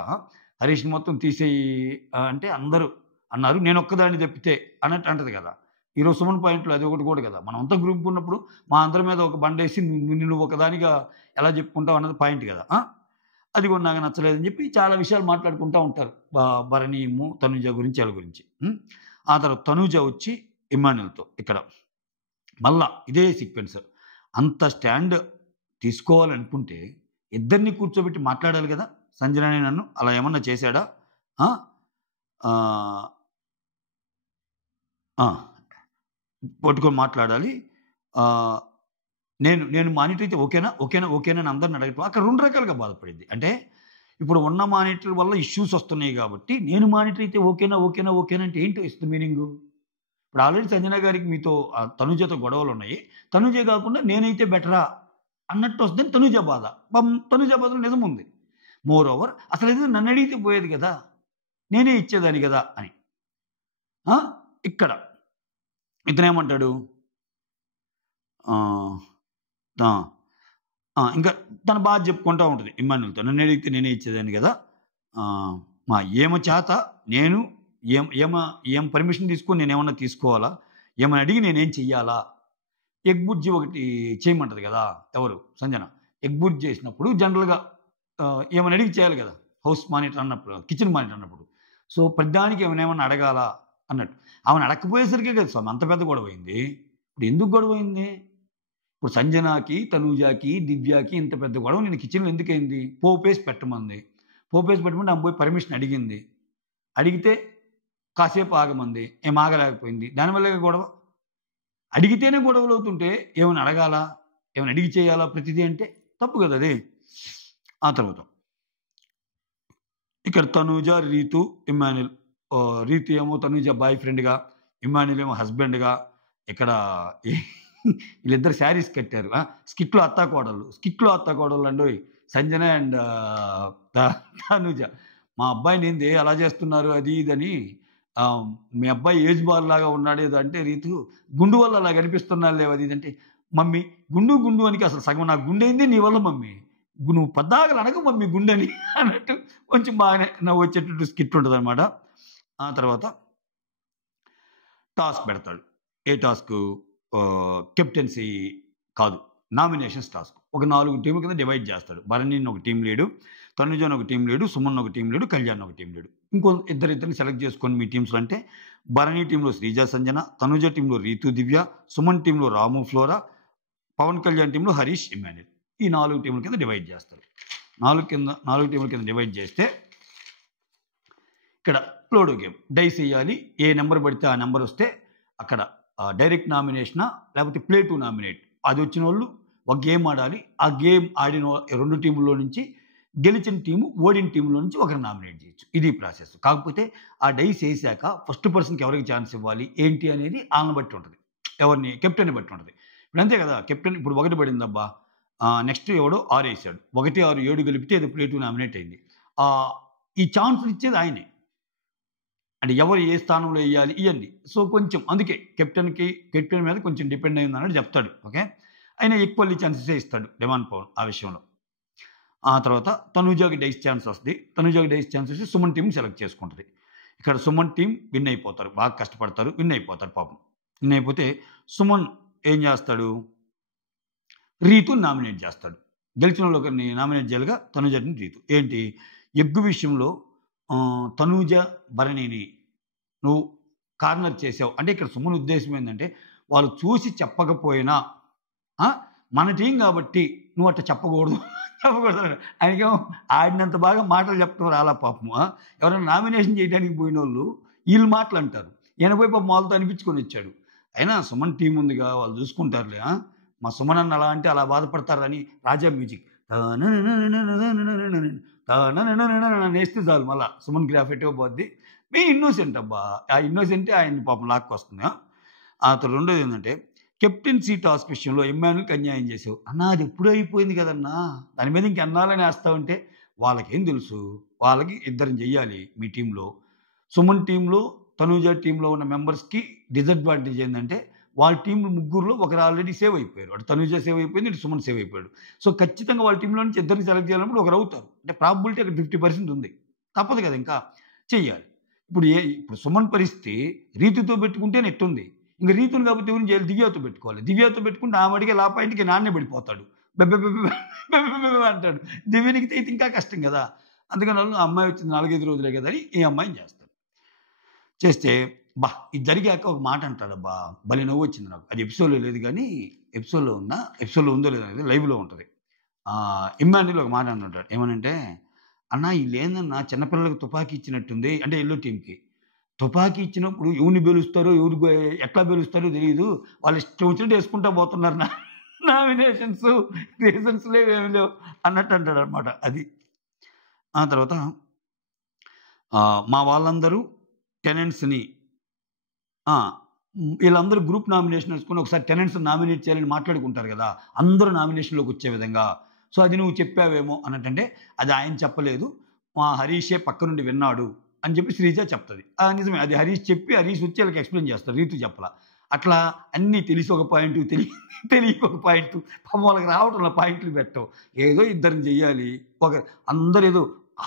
హరీష్‌ని మొత్తం తీసేయి అంటే అందరూ అన్నారు. నేనొక్కదాన్ని తప్పితే అన్నట్టు అంటది కదా! ఈరోజు సుమన్ పాయింట్‌లో అదొకటి కూడా కదా! మనమంతా గ్రూప్ ఉన్నప్పుడు మా అందరి మీద ఒక బండేసి నువ్వు ఒకదానిగా ఎలా చెప్పుకుంటావు అన్నది పాయింట్ కదా! అది కూడా నాకు నచ్చలేదని చెప్పి చాలా విషయాలు మాట్లాడుకుంటా ఉంటారు. భరణి, తనుజ గురించి ఆళ్ళ గురించి. ఆ తర్వాత తనూజ వచ్చి ఇమ్మాన్యుల్‌తో ఇక్కడ. మళ్ళా ఇదే సీక్వెన్స్. అంత స్టాండ్ తీసుకోవాలనుకుంటే ఇద్దరిని కూర్చోబెట్టి మాట్లాడాలి గదా! సంజనని నన్ను అలా ఏమన్నా చేశాడా? ఆ! ఆహ్, ఆ! పట్టుకొని మాట్లాడాలి. ఆహ్, నేను నేను మానిటర్ అయితే ఓకేనా? ఓకేనా? ఓకేనా? అని అందరిని అడగటం. అక్కడ 2 రకాలుగా బాధపడిద్ది. అంటే ఇప్పుడు ఉన్న మానిటర్ వల్ల ఇష్యూస్ వస్తున్నాయి గాబట్టి, నేను మానిటర్ అయితే ఓకేనా? ఓకేనా? ఓకేనా? అంటే ఏంటి ఇస్తది మీనింగు? ఇప్పుడు ఆల్రెడీ సంజన గారికి మీతో తనుజతో గొడవలున్నాయి. తనుజే గాకుండా నేనైతే బెటరా అన్నట్టొస్తదని తనుజ బాధ. తనుజ బాధలో నిజముంది. మోర్ ఓవర్ అసలిది నన్నడిగితే పోయేది గదా! నేనే ఇచ్చేదాన్ని గదా! అని. ఆ! ఇక్కడ ఇతనేమంటాడు? ఆహ్, ఆ! ఆ! ఇంకా తన బాధ చెప్పుకుంటా ఉంటది ఇమ్మాన్యుల్‌తో. నన్నడిగితే నేనే ఇచ్చేదాన్ని గదా! ఆహ్, ఈమె చేత నేను ఈమె పర్మిషన్ తీసుకొని నేనేమన్నా తీసుకోవాలా? ఈమెని అడిగి నేనేం చెయ్యాలా? ఎగ్ బుర్జీ ఒకటి చేయమంటది గదా! ఎవరు? సంజన. ఎగ్ బుర్జీ చేసినప్పుడు జనరల్‌గా ఈమెని అడిగి చేయాలి గదా! హౌస్ మానిటర్ అన్నప్పుడు, కిచెన్ మానిటర్ అన్నప్పుడు. సో, ప్రతిదానికి ఈమెనేమన్నా అడగాలా అన్నట్టు. ఆమెను అడక్కపోయేసరికే కదా స్వామి అంత పెద్ద గొడవయింది. ఇప్పుడు ఎందుకు గొడవయింది? ఇప్పుడు సంజనాకి, తనూజాకి, దివ్యకి ఇంత పెద్ద గొడవ నేను కిచెన్‌లో ఎందుకయింది? పోపేసి పెట్టమంది. పోపేసి పెట్టమంటే ఆమె పోయి పర్మిషన్ అడిగింది. అడిగితే కాసేపు ఆగమంది. ఈమె ఆగలేకపోయింది. దానివల్లేగా గొడవ. అడిగితేనే గొడవలవుతుంటే ఏమైనా అడగాలా? ఏమైనా అడిగి చేయాలా ప్రతిదీ అంటే తప్పు గదా అది. ఆ తర్వాత ఇక్కడ తనూజ, రీతు, ఇమ్మాన్యుల్. రీతు ఏమో తనూజ బాయ్ ఫ్రెండ్‌గా, ఇమ్మాన్యుల్ ఏమో హస్బెండ్‌గా ఇక్కడ వీళ్ళిద్దరు శారీస్ కట్టారు. స్కిట్‌లో అత్తాకోడళ్ళు. స్కిట్‌లో అత్తాకోడళ్ళండోయ్! సంజన అండ్ త తనూజ. మా అబ్బాయినేంది అలా చేస్తున్నారు అది ఇది అని ఆహ్, మీ అబ్బాయి ఏజ్ బార్ లాగా ఉన్నాడేదో అంటే రీతు గుండు వల్ల అలా కనిపిస్తున్నాడులే అది ఇది అంటే, మమ్మీ గుండు గుండు అనికి అసలు సగం నా గుండయిందే నీ వల్ల మమ్మీ. నువ్వు పద్దాకల అనకు మమ్మీ గుండని అన్నట్టు కొంచెం బాగానే నవ్వొచ్చేటట్టు స్కిట్ ఉంటదనమాట. ఆ తర్వాత టాస్క్ పెడతాడు. ఏ టాస్కు? కెప్టెన్సీ కాదు. Nominations task. ఒక 4 టీమ్‌ల కింద డివైడ్ చేస్తాడు. భరణిని ఒక టీమ్ లీడు, తనుజని ఒక టీమ్ లీడు, సుమన్‌ని ఒక టీమ్ లీడు, కళ్యాణ్‌ని ఒక టీమ్ లీడు. ఇంకో ఇద్దరిద్దరిని సెలెక్ట్ చేసుకోండి మీ టీమ్స్‌లో అంటే, భరణి టీమ్‌లో శ్రీజ సంజన, తనుజ టీమ్‌లో రీతు దివ్య, సుమన్ టీమ్‌లో రాము ఫ్లోరా, పవన్ కళ్యాణ్ టీమ్‌లో హరీష్ ఇమ్మాన్యుల్. ఈ 4 టీమ్‌ల కింద డివైడ్ చేస్తారు. 4 టీమ్‌ల కింద డివైడ్ చేస్తే ఇక్కడ లూడో గేమ్. డైస్ ఎయ్యాలి. ఏ నంబర్ పడితే ఆ నంబరొస్తే అక్కడ డైరెక్ట్ నామినేషనా? లేకపోతే ప్లే టు నామినేట్. అదొచ్చినోళ్ళు ఒక గేమ్ ఆడాలి. ఆ గేమ్ ఆడిన 2 టీముల్లో నుంచి గెలిచిన టీము, ఓడిన టీమ్‌లో నుంచి ఒకరిని నామినేట్ చేయొచ్చు. ఇది ప్రాసెస్. కాకపోతే ఆ డైస్ ఎసాక ఫస్ట్ పర్సన్‌కి ఎవరికి ఛాన్స్ ఇవ్వాలి? ఏంటి అనేది ఆళ్ళని బట్టి ఉంటది. ఎవరిని? కెప్టెన్‌ని బట్టి ఉంటది. ఇప్పుడు అంతే కదా! కెప్టెన్ ఇప్పుడు 1 పడిందబ్బా! నెక్స్ట్ ఎవడో 6 ఎసాడు. 1, 6, 7 కలిపితే అది ప్లే టు నామినేట్ అయింది. ఆహ్, ఈ ఛాన్సులు ఇచ్చేది ఆయనే. అంటే ఎవరు ఏ స్థానంలో ఎయ్యాలి ఇయన్నీ. సో, కొంచెం అందుకే కెప్టెన్ మీద కొంచెం డిపెండ్ అయిందన్నట్టు చెప్తాడు. ఓకే. ఆయన ఈక్వల్లీ ఛాన్సెసే ఇస్తాడు డిమాండ్ పవన్ ఆ విషయంలో. ఆ తర్వాత తనూజాకి డైస్ ఛాన్స్ వస్తది. తనూజాకి డైస్ ఛాన్స్ వస్తే సుమన్ టీమ్ సెలెక్ట్ చేసుకుంటది. ఇక్కడ సుమన్ టీమ్ విన్ అయిపోతారు. బాగా కష్టపడతారు. విన్ అయిపోతారు పాపం. విన్ అయిపోతే సుమన్ ఏం చేస్తాడు? రీతుని నామినేట్ చేస్తాడు. గెలిచినోళ్ళు ఒకరిని నామినేట్ చేయాలిగా తనూజని, రీతు. ఏంటి? ఎగ్గు విషయంలో తనూజ, భరణిని నువ్వు కార్నర్ చేసావు. అంటే ఇక్కడ సుమన్ ఉద్దేశ్యం ఏందంటే, వాళ్ళు చూసి చెప్పకపోయినా ఆ! మన టీమ్ గాబట్టి నువ్వు అట్ట చెప్పకూడదు. చెప్పకూడదన్నాడు. ఆయనకేమో ఆడినంత బాగా మాటలు చెప్పడం రాలా పాపం. ఎవరైనా నామినేషన్ చేయడానికి పోయినోళ్ళు ఈళ్ళు మాటలంటారు. ఈయన పోయి పాపం వాళ్ళతో అనిపించుకొనొచ్చాడు. అయినా సుమన్ టీమ్ ఉందిగా వాళ్ళు చూసుకుంటారులే. మా సుమన్ అన్న అలా అంటే అలా బాధపడతారని 'రాజా మ్యూజిక్' అనేస్తే చాలు మళ్ళా సుమన్ గ్రాఫ్ ఎటో పోద్ది. ఇన్నోసెంట్ అబ్బా! ఆ ఇన్నోసెంటే ఆయన్ని పాపం లాక్కొస్తుంది. ఆ తర్వాత రెండోదేంటంటే కెప్టెన్సీ టాస్క్ విషయంలో ఇమ్మాన్యుల్‌కి అన్యాయం చేసావు. అన్నా అది ఎప్పుడో అయిపోయింది కదన్నా! దాని మీద ఇంకెన్నాళ్ళని ఏస్తావంటే, వాళ్ళకేం తెలుసు? వాళ్ళకి ఇద్దరిని చెయ్యాలి మీ టీమ్‌లో. సుమన్ టీమ్‌లో, తనూజ టీమ్‌లో ఉన్న మెంబర్స్‌కి డిసడ్వాంటేజ్ ఏందంటే, వాళ్ళ టీమ్ ముగ్గురులో ఒకరు ఆల్రెడీ సేవ్ అయిపోయారు. అటు తనూజ సేవ్ అయిపోయింది. ఇటు సుమన్ సేవ్ అయిపోయాడు. సో, ఖచ్చితంగా వాళ్ళ టీమ్‌లో నుంచి ఇద్దరిని సెలెక్ట్ చేయాలన్నప్పుడు ఒకరవుతారు. అంటే ప్రాబబిలిటీ అక్కడ 50% ఉంది. తప్పదు కదా ఇంకా! చెయ్యాలి. ఇప్పుడు సుమన్ పరిస్థితి రీతుతో పెట్టుకుంటే నెట్టుంది. ఇంక రీతుని కాకపోతే ఎవరిని చేయాలి? దివ్యతో పెట్టుకోవాలి. దివ్యతో పెట్టుకుంటే ఆమె అడిగే లా పాయింట్‌కి నాన్నే పడిపోతాడు. బెబ్బెబ్బెబ్బె బెబ్బెబ్బెబ్బె అంటాడు. దివ్యనికితే అయితే ఇంకా కష్టం కదా! అందుకని ఆ అమ్మాయి వచ్చింది 4, 5 రోజులే కదా! అని ఈ అమ్మాయిని చేస్తాడు. చేస్తే ఇది జరిగాక ఒక మాట అంటాడబ్బా! భలే నవ్వొచ్చింది నాకు. అది ఎపిసోడ్‌లో లేదు గానీ, ఎపిసోడ్‌లో ఉందా? ఎపిసోడ్‌లో ఉందో లేదో తెలీదు. లైవ్‌లో ఉంటది. ఇమ్మాన్యుల్ ఒక మాట అనంటాడు. ఏమనంటే, "అన్నా ఈళ్ళేందన్నా చిన్న పిల్లలకి తుపాకీ ఇచ్చినట్టుంది" అంటే యెల్లో టీమ్‌కి. తుపాకీ ఇచ్చినప్పుడు ఎవరిని బెలుస్తారో ఎట్లా బెలుస్తారో తెలియదు. వాళ్ళు ఇష్టం వచ్చినట్టు వేసుకుంటా పోతున్నారు నామినేషన్స్, రీజన్స్ లేవేమి లేవు అన్నట్టు అంటాడనమాట. అది. ఆ తర్వాత మా వాళ్ళందరూ టెనెంట్స్‌ని వీళ్ళందరూ గ్రూప్ నామినేషన్ వేసుకొని ఒకసారి టెనెంట్స్ నామినేట్ చేయాలని మాట్లాడుకుంటారు కదా! అందరూ నామినేషన్‌లోకి వచ్చే విధంగా. సో, అది నువ్వు చెప్పావేమో అన్నట్టంటే, అది ఆయన చెప్పలేదు. మా హరీషే పక్క నుండి విన్నాడు అని చెప్పి శ్రీజ చెప్తది. నిజమే. అది హరీష్ చెప్పి హరీష్ వచ్చి ఆళ్ళకి ఎక్స్‌ప్లెయిన్ చేస్తాడు. రీతు చెప్పలా. అట్లా అన్నీ తెలిసి ఒక పాయింటు, తెలియక ఒక పాయింటు. పాపం వాళ్ళకి రావటంలో పాయింట్లు పెట్టవు. ఏదో ఇద్దరిని చెయ్యాలి. అందరేదో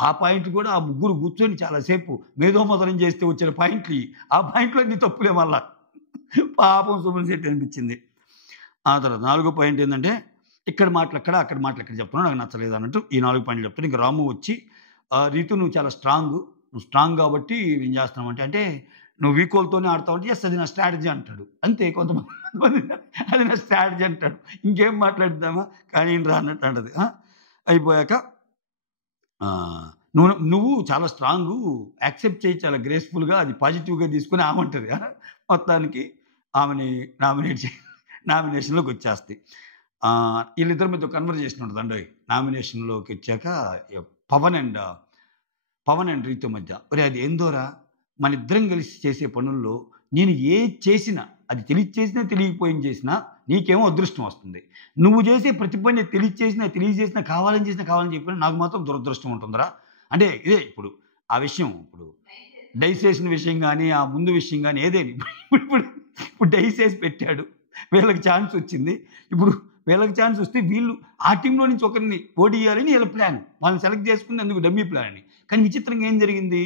ఆ పాయింట్ కూడా ఆ ముగ్గురు కూర్చొని చాలా సేపు మేధోమథనం చేస్తే వచ్చిన పాయింట్లు ఆ పాయింట్లు అన్నీ తప్పులే మళ్ళా. పాపం సుమన్ శెట్టి అనిపించింది. ఆ తర్వాత 4 పాయింట్ ఏంటంటే, ఇక్కడ మాటలక్కడ, అక్కడ మాటలక్కడ చెప్తున్నావు, నాకు నచ్చలేదు అన్నట్టు ఈ 4 పాయింట్లు చెప్తాడు. ఇంక రాము వచ్చి రీతు నువ్వు చాలా స్ట్రాంగు. నువ్వు స్ట్రాంగ్ కాబట్టి ఏం చేస్తున్నావంటే, అంటే నువ్వు వీకోల్‌తోనే ఆడతావంటే, యెస్ అది నా స్ట్రాటజీ అంటాడు. అంతే కొంతమంది అది నా స్ట్రాటజీ అంటాడు. ఇంకేం మాట్లాడిద్దామా కానీ రా అన్నట్టు అంటది. అయిపోయాక నువ్వు చాలా స్ట్రాంగు, యాక్సెప్ట్ చేయి చాలా గ్రేస్‌ఫుల్‌గా, అది పాజిటివ్‌గా తీసుకొని ఆమంటది. మొత్తానికి ఆమెని నామినేషన్‌లోకి వచ్చేస్తాయి. వీళ్ళిద్దరి మధ్య కన్వర్జేషన్ ఉంటదండోయ్. నామినేషన్‌లోకి వచ్చాక పవన్ అండ్ రీతు మధ్య. ఒరేయ్ అది ఏందోరా, మనిద్దరం కలిసి చేసే పనుల్లో నేను ఏది చేసినా, అది తెలియక చేసినా, తెలియకపోయింది చేసినా నీకేమో అదృష్టం వస్తుంది. నువ్వు చేసే ప్రతి పని తెలియజేసినా, కావాలని చెప్పినా నాకు మాత్రం దురదృష్టం ఉంటుందిరా. అంటే ఇదే ఇప్పుడు ఆ విషయం, ఇప్పుడు డైస్ వేసిన విషయం గానీ, ఆ ముందు విషయం గానీ ఏదేని ఇప్పుడు డైస్ వేసి పెట్టాడు. వీళ్ళకి ఛాన్స్ వచ్చింది. ఇప్పుడు వీళ్ళకి ఛాన్స్ వస్తే వీళ్ళు ఆ టీమ్‌లో నుంచి ఒకరిని ఓడియ్యాలని వీళ్ళ ప్లాన్. వాళ్ళని సెలెక్ట్ చేసుకుంది అందుకు డమ్మీ ప్లాన్ అని. కానీ విచిత్రంగా ఏం జరిగింది?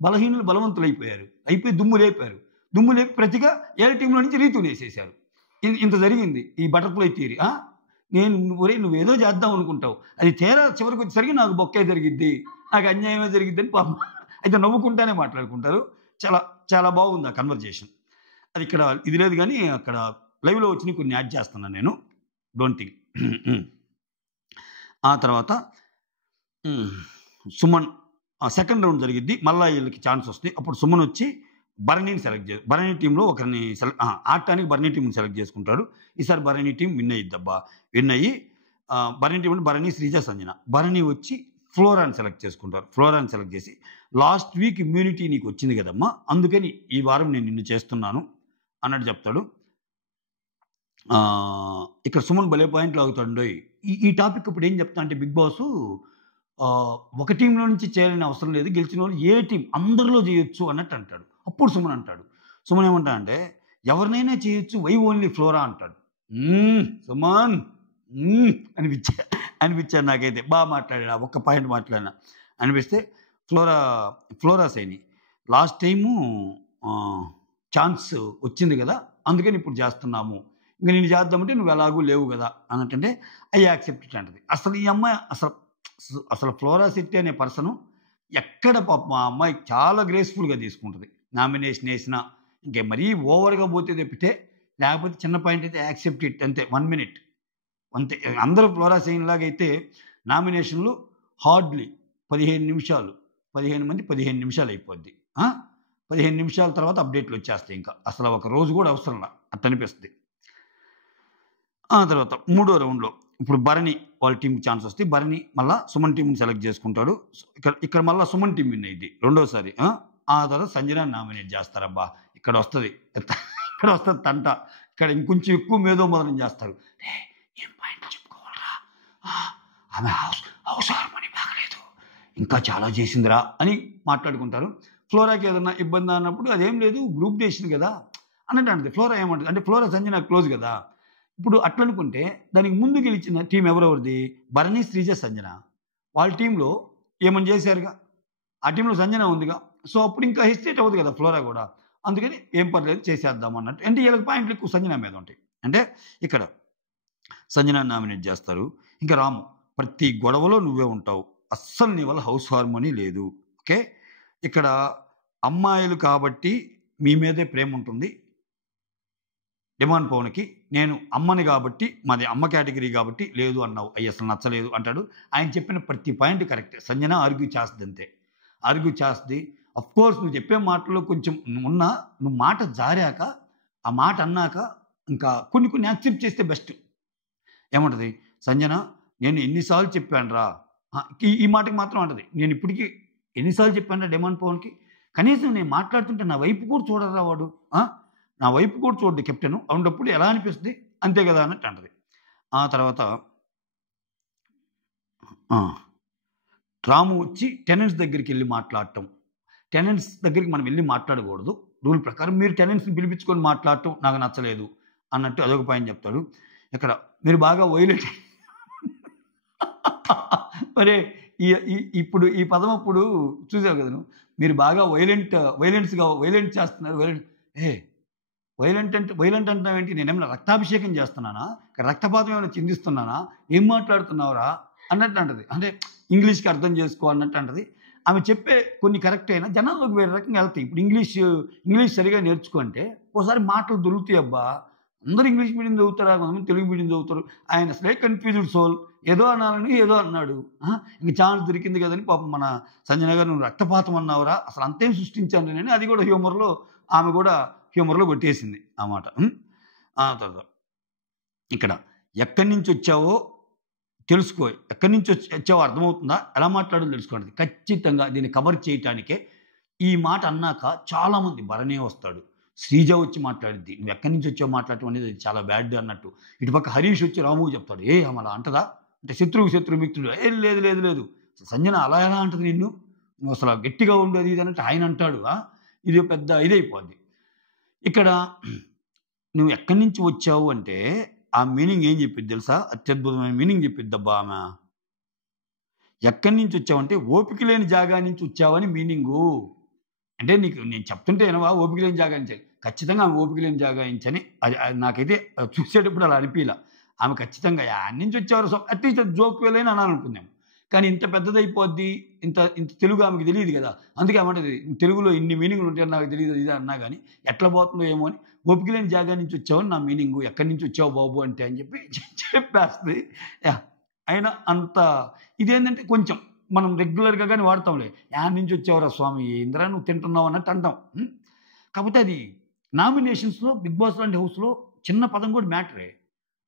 బలహీనులు బలవంతులైపోయారు. అయిపోయి దుమ్ము లేపారు. దుమ్ము లేపి ప్రతిగా ఏళ్ళ టీమ్‌లో నుంచి రీతునేసేశారు. ఇంత జరిగింది ఈ బటర్‌ఫ్లై థియరీ. నువ్వేదో చేద్దాం అనుకుంటావు. అది తీరా చివరికొచ్చేసరికి నాకు బొక్కే జరిగిద్ది. నాకు అన్యాయమే జరిగిద్దని పాపం అయితే నవ్వుకుంటానే మాట్లాడుకుంటారు. చాలా చాలా బాగుంది ఆ కన్వర్జేషన్. అది ఇక్కడ ఇది లేదు గానీ, అక్కడ లైవ్‌లో వచ్చినయి కొన్ని యాడ్ చేస్తున్నాను నేను. Don't think. ఆ తర్వాత సుమన్ సెకండ్ రౌండ్ జరిగిద్ది. మళ్ళా వీళ్ళకి ఛాన్స్ వస్తాయి. అప్పుడు సుమన్ వచ్చి భరణి టీంలో ఒకరిని ఆడటానికి భరణి టీంని సెలెక్ట్ చేసుకుంటాడు. ఈసారి భరణి టీం విన్ అయ్యిద్దబ్బా. విన్ అయ్యి భరణి టీం అంటే భరణి, శ్రీజ, సంజన. భరణి వచ్చి ఫ్లోరాని సెలెక్ట్ చేసుకుంటారు. ఫ్లోరాని సెలెక్ట్ చేసి లాస్ట్ వీక్ ఇమ్యూనిటీ నీకు వచ్చింది కదమ్మా, అందుకని ఈ వారం నేను నిన్ను చేస్తున్నాను అన్నట్టు చెప్తాడు. ఇక్కడ సుమన్ భలే పాయింట్ లాగుతాడండోయ్. ఈ టాపిక్ ఇప్పుడు ఏం చెప్తా అంటే బిగ్ బాసు ఒక టీంలో నుంచి చేయాలని అవసరం లేదు, గెలిచిన వాళ్ళు ఏ టీం అందరిలో చేయొచ్చు అన్నట్టు అంటాడు. అప్పుడు సుమన్ అంటాడు. సుమన్ ఏమంటా అంటే ఎవరినైనా చేయొచ్చు, వై ఓన్లీ ఫ్లోరా అంటాడు. సుమన్ అనిపించాడు నాకైతే. బాగా మాట్లాడా, ఒక్క పాయింట్ మాట్లాడినా అనిపిస్తే flora Saini last time chance వచ్చింది కదా, అందుకని ఇప్పుడు చేస్తున్నాము, ఇంక నేను చేద్దామంటే నువ్వు ఎలాగూ లేవు కదా అన్నట్టంటే ఐ యాక్సెప్ట్ ఇట్ అంటది. అసలు ఈ అమ్మాయి అసలు ఫ్లోరా శెట్టి అనే పర్సను ఎక్కడ పాపం ఆ అమ్మాయి చాలా గ్రేస్ఫుల్గా తీసుకుంటుంది. నామినేషన్ వేసినా ఇంకే మరీ ఓవర్గా పోతే తప్పితే, లేకపోతే చిన్న పాయింట్ అయితే యాక్సెప్ట్ ఇట్ అంతే, 1 minute అంతే. అందరూ ఫ్లోరా సైన్ లాగైతే నామినేషన్లు హార్డ్లీ 15 నిమిషాలు, 15 మంది 15 నిమిషాలు అయిపోద్ది. 15 నిమిషాల తర్వాత అప్డేట్లు వచ్చేస్తాయి. ఇంకా అసలు ఒక రోజు కూడా అవసరంలా అట్ట అనిపిస్తుంది. ఆ తర్వాత మూడో రౌండ్లో ఇప్పుడు భరణి వాళ్ళ టీంకి ఛాన్స్ వస్తే భరణి మళ్ళీ సుమన్ టీంని సెలెక్ట్ చేసుకుంటాడు. ఇక్కడ మళ్ళీ సుమన్ టీం విన్ అయింది రెండోసారి. ఆ తర్వాత సంజన నామినేట్ చేస్తారబ్బా. ఇక్కడ వస్తుంది తంట. ఇక్కడ ఇంకొంచెం ఎక్కువ మేధోమథనం చేస్తారు. ఏం పాయింట్ చెప్పుకోవాలరా, ఆమె హౌస్ హార్మోని బాగలేదు, ఇంకా చాలా చేసిందిరా అని మాట్లాడుకుంటారు. ఫ్లోరాకి ఏదన్నా ఇబ్బంది అన్నప్పుడు అదేం లేదు, గ్రూప్ డెసిషన్ కదా అన్నట్టు అంటుంది. ఫ్లోరా ఏమంటుంది అంటే ఫ్లోరా సంజన క్లోజ్ కదా. ఇప్పుడు అట్లా అనుకుంటే దానికి ముందు గెలిచిన టీం ఎవరెవరిది? భరణి, శ్రీజ, సంజన. వాళ్ళ టీంలో ఏమని చేశారుగా, ఆ టీంలో సంజన ఉందిగా. సో అప్పుడు ఇంకా హెసిటేట్ అవ్వదు కదా ఫ్లోరా కూడా. అందుకని ఏం పర్లేదు చేసేద్దాం అన్నట్టు. అంటే వీళ్ళకి పాయింట్లు ఎక్కువ సంజన మీద ఉంటాయి. అంటే ఇక్కడ సంజన నామినేట్ చేస్తారు. ఇంకా రాము ప్రతి గొడవలో నువ్వే ఉంటావు, అస్సలు నీ వల్ల హౌస్ హార్మోనీ లేదు. ఓకే, ఇక్కడ అమ్మాయిలు కాబట్టి మీ మీదే ప్రేమ ఉంటుంది. డిమాండ్ పవన్కి నేను అమ్మని కాబట్టి, మాది అమ్మ కేటగిరీ కాబట్టి లేదు అన్నావు, అయ్యి అసలు నచ్చలేదు అంటాడు. ఆయన చెప్పిన ప్రతి పాయింట్ కరెక్ట్. సంజన ఆర్గ్యూ చేస్తుంది, అంతే ఆర్గ్యూ చేస్తుంది. కోర్స్ నువ్వు చెప్పే మాటల్లో కొంచెం నువ్వు మాట జారాక ఆ మాట అన్నాక ఇంకా కొన్ని యాక్సెప్ట్ చేస్తే బెస్ట్. ఏమంటది సంజన, నేను ఎన్నిసార్లు చెప్పాను రా, ఈ మాటకి మాత్రం అంటది, నేను ఇప్పటికీ ఎన్నిసార్లు చెప్పాను రా డెమాన్ పవన్కి, కనీసం నేను మాట్లాడుతుంటే నా వైపు కూడా చూడరా వాడు, నా వైపు కూడా చూడదు కెప్టెన్, అవునప్పుడు ఎలా అనిపిస్తుంది అంతే కదా అన్నట్టు అంటది. ఆ తర్వాత రాము వచ్చి టెనెంట్స్ దగ్గరికి వెళ్ళి మాట్లాడటం. టెనెంట్స్ దగ్గరికి మనం వెళ్ళి మాట్లాడకూడదు, రూల్ ప్రకారం మీరు టెనెంట్స్ని పిలిపించుకొని మాట్లాడటం నాకు నచ్చలేదు అన్నట్టు అదొక పాయింట్ చెప్తాడు. ఇక్కడ మీరు బాగా వైలెంట్ మరే ఇప్పుడు ఈ పదం అప్పుడు చూసావు కదా నువ్వు, మీరు బాగా వైలెంట్ చేస్తున్నారు. వైలెంట్ అంటున్నావేంటి, నేనేమైనా రక్తాభిషేకం చేస్తున్నానా, రక్తపాతం ఏమైనా చిందిస్తున్నానా, ఏం మాట్లాడుతున్నావురా అన్నట్టు అంటది. అంటే ఇంగ్లీష్కి అర్థం చేసుకో అన్నట్టు అంటది. ఆమె చెప్పే కొన్ని కరెక్ట్ అయినా జనాల్లోకి వేరే రకంగా వెళ్తాయి. ఇప్పుడు ఇంగ్లీష్ సరిగా నేర్చుకుంటే ఒకసారి మాటలు దొరుకుతాయి. అబ్బా, అందరూ ఇంగ్లీష్ మీడియం చదువుతారా, కొంతమంది తెలుగు మీడియం చదువుతారు. ఆయన అసలే కన్ఫ్యూజ్డ్ సోల్, ఏదో అనాలని ఏదో అన్నాడు. ఇంక ఛాన్స్ దొరికింది కదని పాపం మన సంజన గారు నువ్వు రక్తపాతం అన్నావురా, అసలు అంతేం సృష్టించాను నేను, అది కూడా హ్యూమర్లో ఆమె కూడా హ్యూమర్లో కొట్టేసింది ఆ మాట. తర్వాత ఇక్కడ ఎక్కడి నుంచి వచ్చావో తెలుసుకో, ఎక్కడి నుంచి వచ్చావో అర్థమవుతుందా, ఎలా మాట్లాడో తెలుసుకోండి. ఖచ్చితంగా దీన్ని కవర్ చేయటానికే ఈ మాట అన్నాక చాలామంది భరణే వస్తాడు, శ్రీజ వచ్చి మాట్లాడిద్ది, నువ్వు ఎక్కడి నుంచి వచ్చావు మాట్లాడటం అనేది చాలా బ్యాడ్ అన్నట్టు. ఇటుపక్క హరీష్ వచ్చి రాముకు చెప్తాడు, అలా అంటదా అంటే శత్రువు మిత్రుడు, లేదు సంజన అలా ఎలా అంటది నిన్ను, నువ్వు అసలు గట్టిగా ఉండేది ఇది అన్నట్టు ఆయన అంటాడు. ఇది పెద్ద ఇదైపోద్ది. ఇక్కడ నువ్వు ఎక్కడి నుంచి వచ్చావు అంటే ఆ మీనింగ్ ఏం చెప్పిద్ది తెలుసా, అత్యద్భుతమైన మీనింగ్ చెప్పిద్ది అబ్బా ఆమె. ఎక్కడి నుంచి వచ్చావంటే ఓపిక లేని జాగా నుంచి వచ్చావని మీనింగు. అంటే నేను చెప్తుంటే ఏనవా ఓపిక లేని జాగా నుంచి, ఖచ్చితంగా ఆమె ఓపిక లేని జాగా నుంచని అది నాకైతే చూసేటప్పుడు అలా అనిపించలే. ఆమె ఖచ్చితంగా యాడ్ నుంచి వచ్చేవారు అట్లీస్ట్ జోక్ వేలైనా అనాలనుకుందాం, కానీ ఇంత పెద్దదైపోద్ది, ఇంత తెలుగు ఆమెకి తెలియదు కదా, అందుకే ఏమంటది తెలుగులో ఇన్ని మీనింగ్లు ఉంటాయని నాకు తెలియదు ఇది అన్నా, కానీ ఎట్లా పోతుందో ఏమో అని ఓపిక లేని జాగా నుంచి వచ్చావని నా మీనింగు, ఎక్కడి నుంచి వచ్చావు బాబు అంటే అని చెప్పేస్తుంది. అయినా అంత ఇదేంటంటే కొంచెం మనం రెగ్యులర్గా కానీ వాడతాంలే, యాడ్ నుంచి వచ్చావురా స్వామి ఇంద్రా నువ్వు తింటున్నావు అన్నట్టు అంటాం. కాకపోతే అది నామినేషన్స్లో బిగ్ బాస్ లాంటి హౌస్లో చిన్న పదం కూడా మ్యాటరే,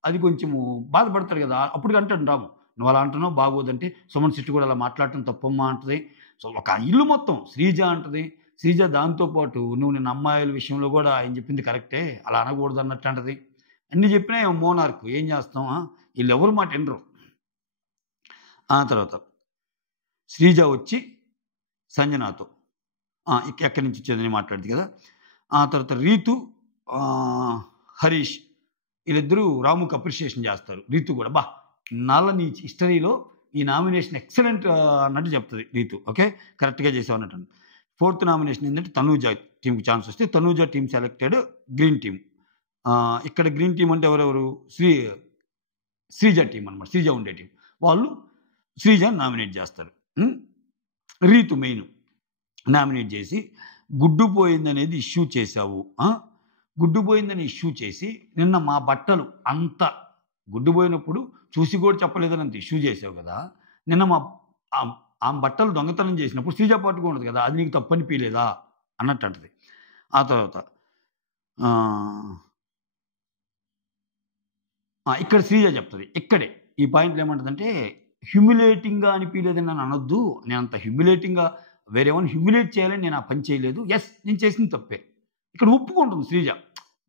అది కొంచెము బాధపడతారు కదా. అప్పుడు అంటాడు రాము, నువ్వు అలా అంటున్నావు బాగోదంటే, సుమన్ శెట్టి కూడా అలా మాట్లాడటం తప్పమ్మా అంటది. సో ఒక ఇల్లు మొత్తం శ్రీజ అంటది. శ్రీజ దాంతోపాటు నువ్వు నిన్న అమ్మాయిల విషయంలో కూడా ఆయన చెప్పింది కరెక్టే, అలా అనకూడదు అన్నట్టు అంటది. అన్నీ చెప్పినా మోనార్కు ఏం చేస్తాం, వీళ్ళు ఎవరు మాట వినరు. ఆ తర్వాత శ్రీజ వచ్చి సంజనాతో ఎక్కడి నుంచి వచ్చేదని మాట్లాడింది కదా. ఆ తర్వాత రీతు హరీష్ వీళ్ళిద్దరూ రాముకు అప్రిషియేషన్ చేస్తారు. రీతు కూడా నీ హిస్టరీలో ఈ నామినేషన్ ఎక్సలెంట్ అన్నట్టు చెప్తుంది రీతు. ఓకే, కరెక్ట్గా చేసావు అన్నట్టు. 4th నామినేషన్ ఏంటంటే తనూజ టీంకి ఛాన్స్ వస్తే Tanuja team selected green team. ఇక్కడ గ్రీన్ టీం అంటే ఎవరెవరు, శ్రీజ టీం అనమాట, శ్రీజ ఉండే టీం వాళ్ళు శ్రీజని నామినేట్ చేస్తారు. రీతు మెయిన్ నామినేట్ చేసి గుడ్డు పోయిందనేది ఇష్యూ చేశావు, గుడ్డు పోయిందని ఇష్యూ చేసి నిన్న మా బట్టలు అంత గుడ్డు పోయినప్పుడు చూసి కూడా చెప్పలేదని అంత ఇష్యూ చేసావు కదా, నిన్న ఆ బట్టలు దొంగతనం చేసినప్పుడు శ్రీజ పట్టుకు ఉండదు కదా, అది నీకు తప్పని పీలేదా అన్నట్టు అంటది. ఆ తర్వాత ఇక్కడ శ్రీజ చెప్తుంది, ఇక్కడే ఈ పాయింట్లు ఏమంటుందంటే హ్యూమిలేటింగ్గా అనిపించలేదని నన్ను అనొద్దు, నేను అంత హ్యూమిలేటింగ్గా వేరేమని హ్యూమిలేట్ చేయాలని నేను ఆ పని చేయలేదు, నేను చేసిన తప్పే. ఇక్కడ ఒప్పుకుంటుంది శ్రీజ,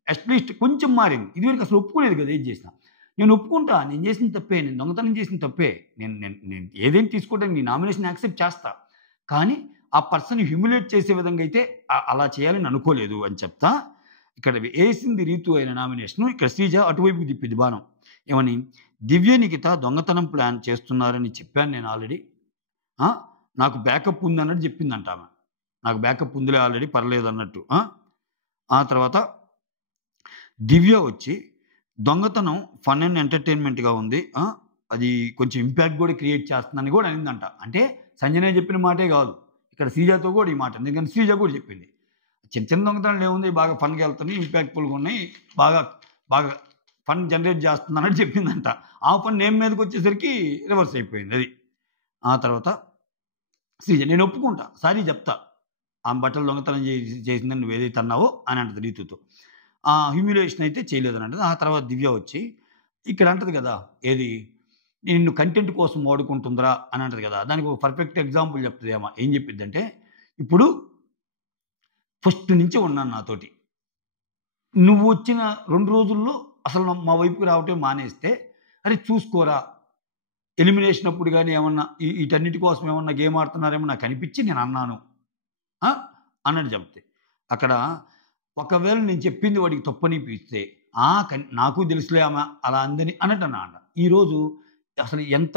అట్లీస్ట్ కొంచెం మారింది, ఇదివరకు అసలు ఒప్పుకోలేదు కదా ఏది చేసినా. నేను ఒప్పుకుంటా, నేను చేసిన తప్పే, నేను దొంగతనం చేసిన తప్పే, నేను ఏదైనా తీసుకోవడానికి నీ నామినేషన్ యాక్సెప్ట్ చేస్తా, కానీ ఆ పర్సన్ హ్యూమిలేట్ చేసే విధంగా అయితే అలా చేయాలని అనుకోలేదు అని చెప్తా. ఇక్కడ వేసింది రీతు అయిన నామినేషను, ఇక్కడ శ్రీజ అటువైపుకి తిప్పిద్ది బాణం. ఏమని, దివ్య నిఖిత దొంగతనం ప్లాన్ చేస్తున్నారని చెప్పాను నేను ఆల్రెడీ, నాకు బ్యాకప్ ఉంది అన్నట్టు చెప్పిందంట ఆమె, నాకు బ్యాకప్ ఉందిలే ఆల్రెడీ పర్లేదు అన్నట్టు. ఆ తర్వాత దివ్య వచ్చి దొంగతనం ఫన్ అండ్ ఎంటర్టైన్మెంట్గా ఉంది, అది కొంచెం ఇంపాక్ట్ కూడా క్రియేట్ చేస్తుందని కూడా అనిందంట. అంటే సంజన చెప్పిన మాటే కాదు, ఇక్కడ శ్రీజతో కూడా ఈ మాట, ఎందుకంటే శ్రీజ కూడా చెప్పింది చిన్న దొంగతనాలు ఏముంది, బాగా ఫన్గా వెళ్తున్నాయి, ఇంపాక్ట్ఫుల్గా ఉన్నాయి, బాగా ఫన్ జనరేట్ చేస్తుంది అన్నట్టు చెప్పిందంట. ఆ ఫన్ నేమ్ మీదకి వచ్చేసరికి రివర్స్ అయిపోయింది అది. ఆ తర్వాత శ్రీజ నేను ఒప్పుకుంటా, సారీ చెప్తా, ఆమె బట్టలు దొంగతనం చేసిందని నువ్వు ఏదైతే అన్నావో అని అంటది రీతుతో. హ్యూమిలియేషన్ అయితే చేయలేదని అంటది. ఆ తర్వాత దివ్య వచ్చి ఇక్కడ అంటది కదా! ఏది నిన్ను కంటెంట్ కోసం వాడుకుంటుందిరా అని అంటది కదా! దానికి ఒక పర్ఫెక్ట్ ఎగ్జాంపుల్ చెప్తది ఆమె. ఏం చెప్పిద్దంటే, ఇప్పుడు ఫస్ట్ నుంచి ఉన్నాను నాతోటి. నువ్వు వచ్చిన 2 రోజుల్లో అసలు మా వైపుకి రావటం మానేస్తే, అరే చూసుకోరా! ఎలిమినేషన్ అప్పుడు గాని ఏమన్నా ఈటన్నిటి కోసం ఏమన్నా గేమ్ ఆడుతున్నారేమో నాకనిపిచ్చి నేనన్నాను. ఆ! అన్నట్టు చెప్తే. అక్కడ ఒకవేళ నేను చెప్పింది వాడికి తప్పనిపిస్తే, నాకు తెలుసులే ఆమె అలా అందని అన్నట్టన్నాడ. ఈరోజు అసలు ఎంత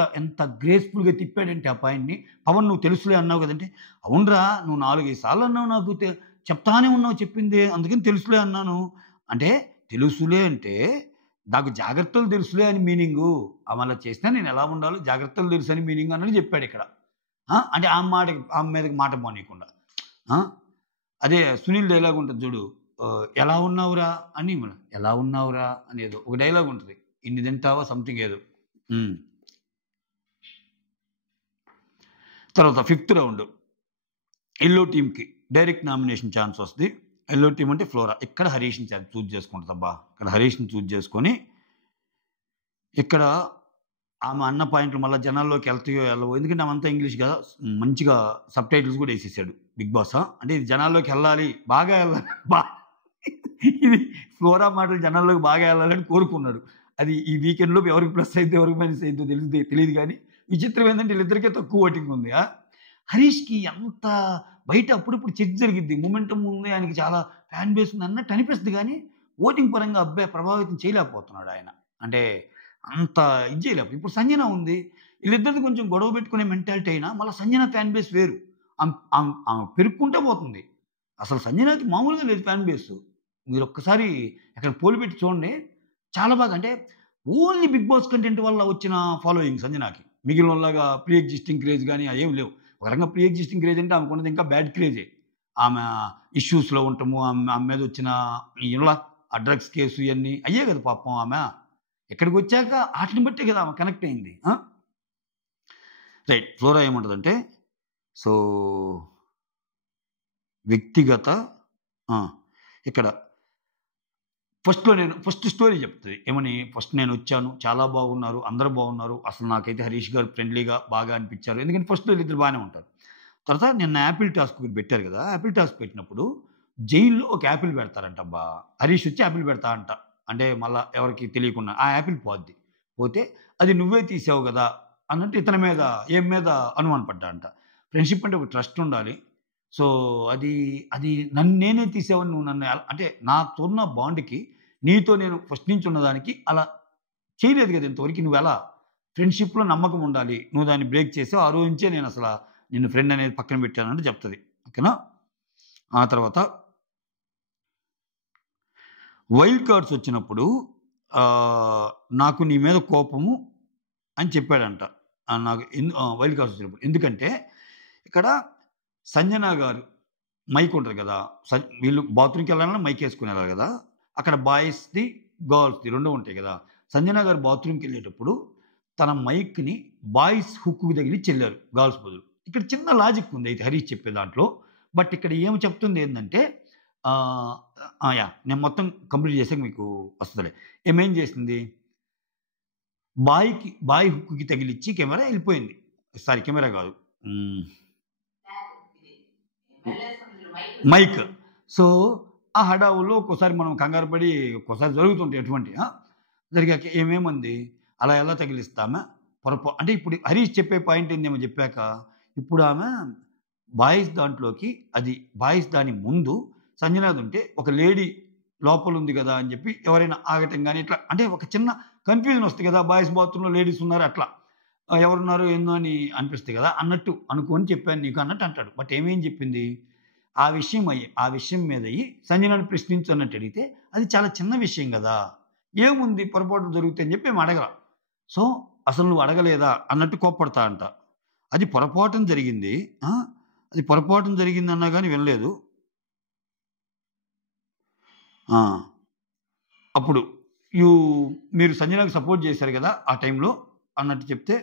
గ్రేస్‌ఫుల్‌గా తిప్పాడంటే ఆ పాయింట్‌ని. పవన్ నువ్వు తెలుసులే అన్నావు కదంటే, అవునురా నువ్వు 4, 5 సార్లు అన్నావు నాకు చెప్తానే ఉన్నావు చెప్పింది. అందుకని తెలుసులే అన్నాను. అంటే తెలుసులే అంటే నాకు జాగ్రత్తలు తెలుసులే అని మీనింగు. ఆమె అలా చేసినా నేను ఎలా ఉండాలో జాగ్రత్తలు తెలుసని మీనింగ్ అన్నది చెప్పాడిక్కడ. అంటే ఆమె మీదకి మాట పోనీయకుండా. ఆ! అదే సునీల్ డైలాగ్ ఉంటది చూడు. ఎలా ఉన్నావురా అని ఎలా ఉన్నావురా అనేదో ఒక డైలాగ్ ఉంటది. ఇన్ని తింటావా సంథింగ్ ఏదో. తర్వాత 5th రౌండ్ యెల్లో టీమ్‌కి డైరెక్ట్ నామినేషన్ ఛాన్స్ వస్తది. యెల్లో టీమ్ అంటే ఫ్లోరా. ఇక్కడ హరీష్‌ని చూజ్ చేసుకుంటదబ్బా. ఇక్కడ హరీష్‌ని చూజ్ చేసుకొని ఇక్కడ ఆమె అన్న పాయింట్లు మళ్ళా జనాల్లోకి ఎళ్తాయో ఎళ్ళవో. ఎందుకంటే ఆమంతా ఇంగ్లీష్ కదా! మంచిగా సబ్‌టైటిల్స్ కూడా ఎసేసాడు బిగ్ బాస్. అంటే ఇది జనాల్లోకి ఎళ్ళాలి. బాగా ఎళ్ళాలి. ఇది ఫ్లోరా మాటలు జనాల్లోకి బాగా ఎళ్ళాలని కోరుకున్నాడు. అది ఈ వీకెండ్‌లోపు ఎవరికి ప్లస్ అయిద్దో, ఎవరికి మైనస్ అయిద్దో తెలీదు గానీ, విచిత్రం ఏందంటే వీళ్ళిద్దరికే తక్కువ ఓటింగ్ ఉంది. హరీష్‌కి ఎంత బయట అప్పుడప్పుడు చర్చ జరిగిద్ది. మొమెంటమ్ ఉంది. ఆయనకి చాలా ఫ్యాన్ బేస్ ఉంది అన్నట్టు అనిపిస్తది గానీ, ఓటింగ్ పరంగా ప్రభావితం చేయలేకపోతున్నాడు ఆయన. అంటే అంత ఇది చేయలేకపో ఇప్పుడు సంజన ఉంది. వీళ్ళిద్దరిది కొంచెం గొడవ పెట్టుకునే మెంటాలిటీ అయినా, మళ్ళా సంజన ఫ్యాన్ బేస్ వేరు. ఆమె పెరుక్కుంటే పోతుంది. అసలు సంజనకి మామూలుగా లేదు ఫ్యాన్ బేసు. మీరొక్కసారి ఎక్కడ పోలి పెట్టి చూడండి. చాలా బాగా అంటే ఓన్లీ బిగ్ బాస్ కంటెంట్ వల్ల వచ్చిన ఫాలోయింగ్ సంజనాకి. మిగిలినోళ్ళలాగా ప్రీ ఎగ్జిస్టింగ్ క్రేజ్ గాని అయేమి లేవు. ఒక రకంగా ప్రీ ఎగ్జిస్టింగ్ క్రేజ్ అంటే ఆమెకున్నది ఇంకా బ్యాడ్ క్రేజే. ఆమె ఇష్యూస్‌లో ఉండటము, ఆమె మీద వచ్చిన ఆ డ్రగ్స్ కేసు ఇయన్నీ అయ్యే కదా పాపం ఆమె. ఇక్కడికొచ్చాక ఆటిని బట్టే కదా ఆమె కనెక్ట్ అయింది. రైట్. ఫ్లోరా ఏమంటదంటే, సో వ్యక్తిగత ఇక్కడ ఫస్ట్ స్టోరీ చెప్తది. ఏమని ఫస్ట్ నేనొచ్చాను. చాలా బాగున్నారు. అందరూ బాగున్నారు. అసలు నాకైతే హరీష్ గారు ఫ్రెండ్లీగా బాగా అనిపించారు. ఎందుకంటే ఫస్ట్‌లో వీళ్ళిద్దరు బానే ఉంటారు. తర్వాత నిన్న యాపిల్ టాస్క్ ఒకటి పెట్టారు కదా! యాపిల్ టాస్క్ పెట్టినప్పుడు జైల్‌లో ఒక యాపిల్ పెడతారంటబ్బా! హరీష్ వచ్చి యాపిల్ పెడతా అంట. అంటే మళ్ళా ఎవరికీ తెలియకుండా. ఆ యాపిల్ పోద్ది. పోతే అది నువ్వే తీసావు గదా! అన్నట్టు ఇతని మీద మీద అనుమాన పడ్డా అంట. ఫ్రెండ్‌షిప్ అంటే ఒక ట్రస్ట్ ఉండాలి. సో, అది నేనే తీసావని నువ్వు నన్ను అంటే నాతోన్న బాండ్‌కి నీతో నేను ఫస్ట్ నుంచి ఉన్నదానికి అలా చేయలేదు గదా! ఇంతవరకు నువ్వెలా? ఫ్రెండ్‌షిప్‌లో నమ్మకం ఉండాలి. నువ్వు దాన్ని బ్రేక్ చేసావు. ఆ రోజు నుంచే నేనసల నిన్ను ఫ్రెండ్ అనేది పక్కన పెట్టానంటే చెప్తది. ఓకేనా? ఆ తర్వాత వైల్డ్ కార్డ్స్ వచ్చినప్పుడు నాకు నీ మీద కోపము అని చెప్పాడంట. నాకు వైల్డ్ కార్డ్స్ వచ్చినప్పుడు. ఎందుకంటే ఇక్కడ సంజన గారు మైక్ ఉంటది కదా! వీళ్ళు బాత్రూమ్‌కెళ్ళాలన్నా మైకేసుకొని ఎళ్ళాలి గదా! అక్కడ బాయ్స్‌ది, గర్ల్స్‌ది 2 ఉంటాయి గదా! సంజన గారు బాత్రూమ్‌కెళ్ళేటప్పుడు తన మైక్‌ని బాయ్స్ హుక్‌కి తగిలిచ్చెళ్లారు గర్ల్స్ బదులు. ఇక్కడ చిన్న లాజిక్ ఉంది అయితే హరీష్ చెప్పే దాంట్లో. బట్ ఇక్కడ ఏమి చెప్తుంది ఏందంటే యాహ్! నేను మొత్తం కంప్లీట్ చేసాక మీకు వస్తదిలే. ఏమేం చేసింది? బాయ్ హుక్‌కి తగిలిచ్చి కెమెరా ఎళ్ళిపోయింది. సారీ కెమెరా గాదు. మైక్. సో, ఆ హడావుల్లో ఒక్కోసారి మనం కంగారు పడి ఒక్కోసారి జరుగుతుంటాయి అటువంటియి. జరిగాక ఏమేమంది? అలా ఎలా తగిలిస్తామె? అంటే ఇప్పుడు హరీష్ చెప్పే పాయింట్ ఏందేమో చెప్పాక, ఇప్పుడు ఆమె బాయ్స్ దాంట్లోకి బాయ్స్ దాని ముందు సంజనాదుంటే ఒక లేడీ లోపలుంది గదా! అని జెప్పి ఎవరైనా ఆగటం గాని ఇట్లా అంటే ఒక చిన్న కన్‌ఫ్యూజన్ వస్తది గదా! బాయ్స్ బాత్రూమ్‌లో లేడీస్ ఉన్నారు అట్లా. ఎవరున్నారు ఏందో అని అనిపిస్తాయి గదా! అన్నట్టు అనుకోని చెప్పాను నీకు అన్నట్టు అంటాడు. బట్ ఏమేం చెప్పింది? ఆ విషయం మీదయి సంజనని ప్రశ్నించు అన్నట్టు అడిగితే, అది చాలా చిన్న విషయం గదా! ఏముంది పొరపాట్లు జరుగుతాయి అని జెప్పి ఏమి అడగల. సో, అసలు నువ్వు అడగలేదా అన్నట్టు కోప్పడతా అంట. అది పొరపాటున జరిగింది. అది పొరపాటున జరిగిందన్నా గాని వినలేదు. అప్పుడు మీరు సంజనకి సపోర్ట్ చేశారు గదా! ఆ టైంలో అన్నట్టు చెప్తే,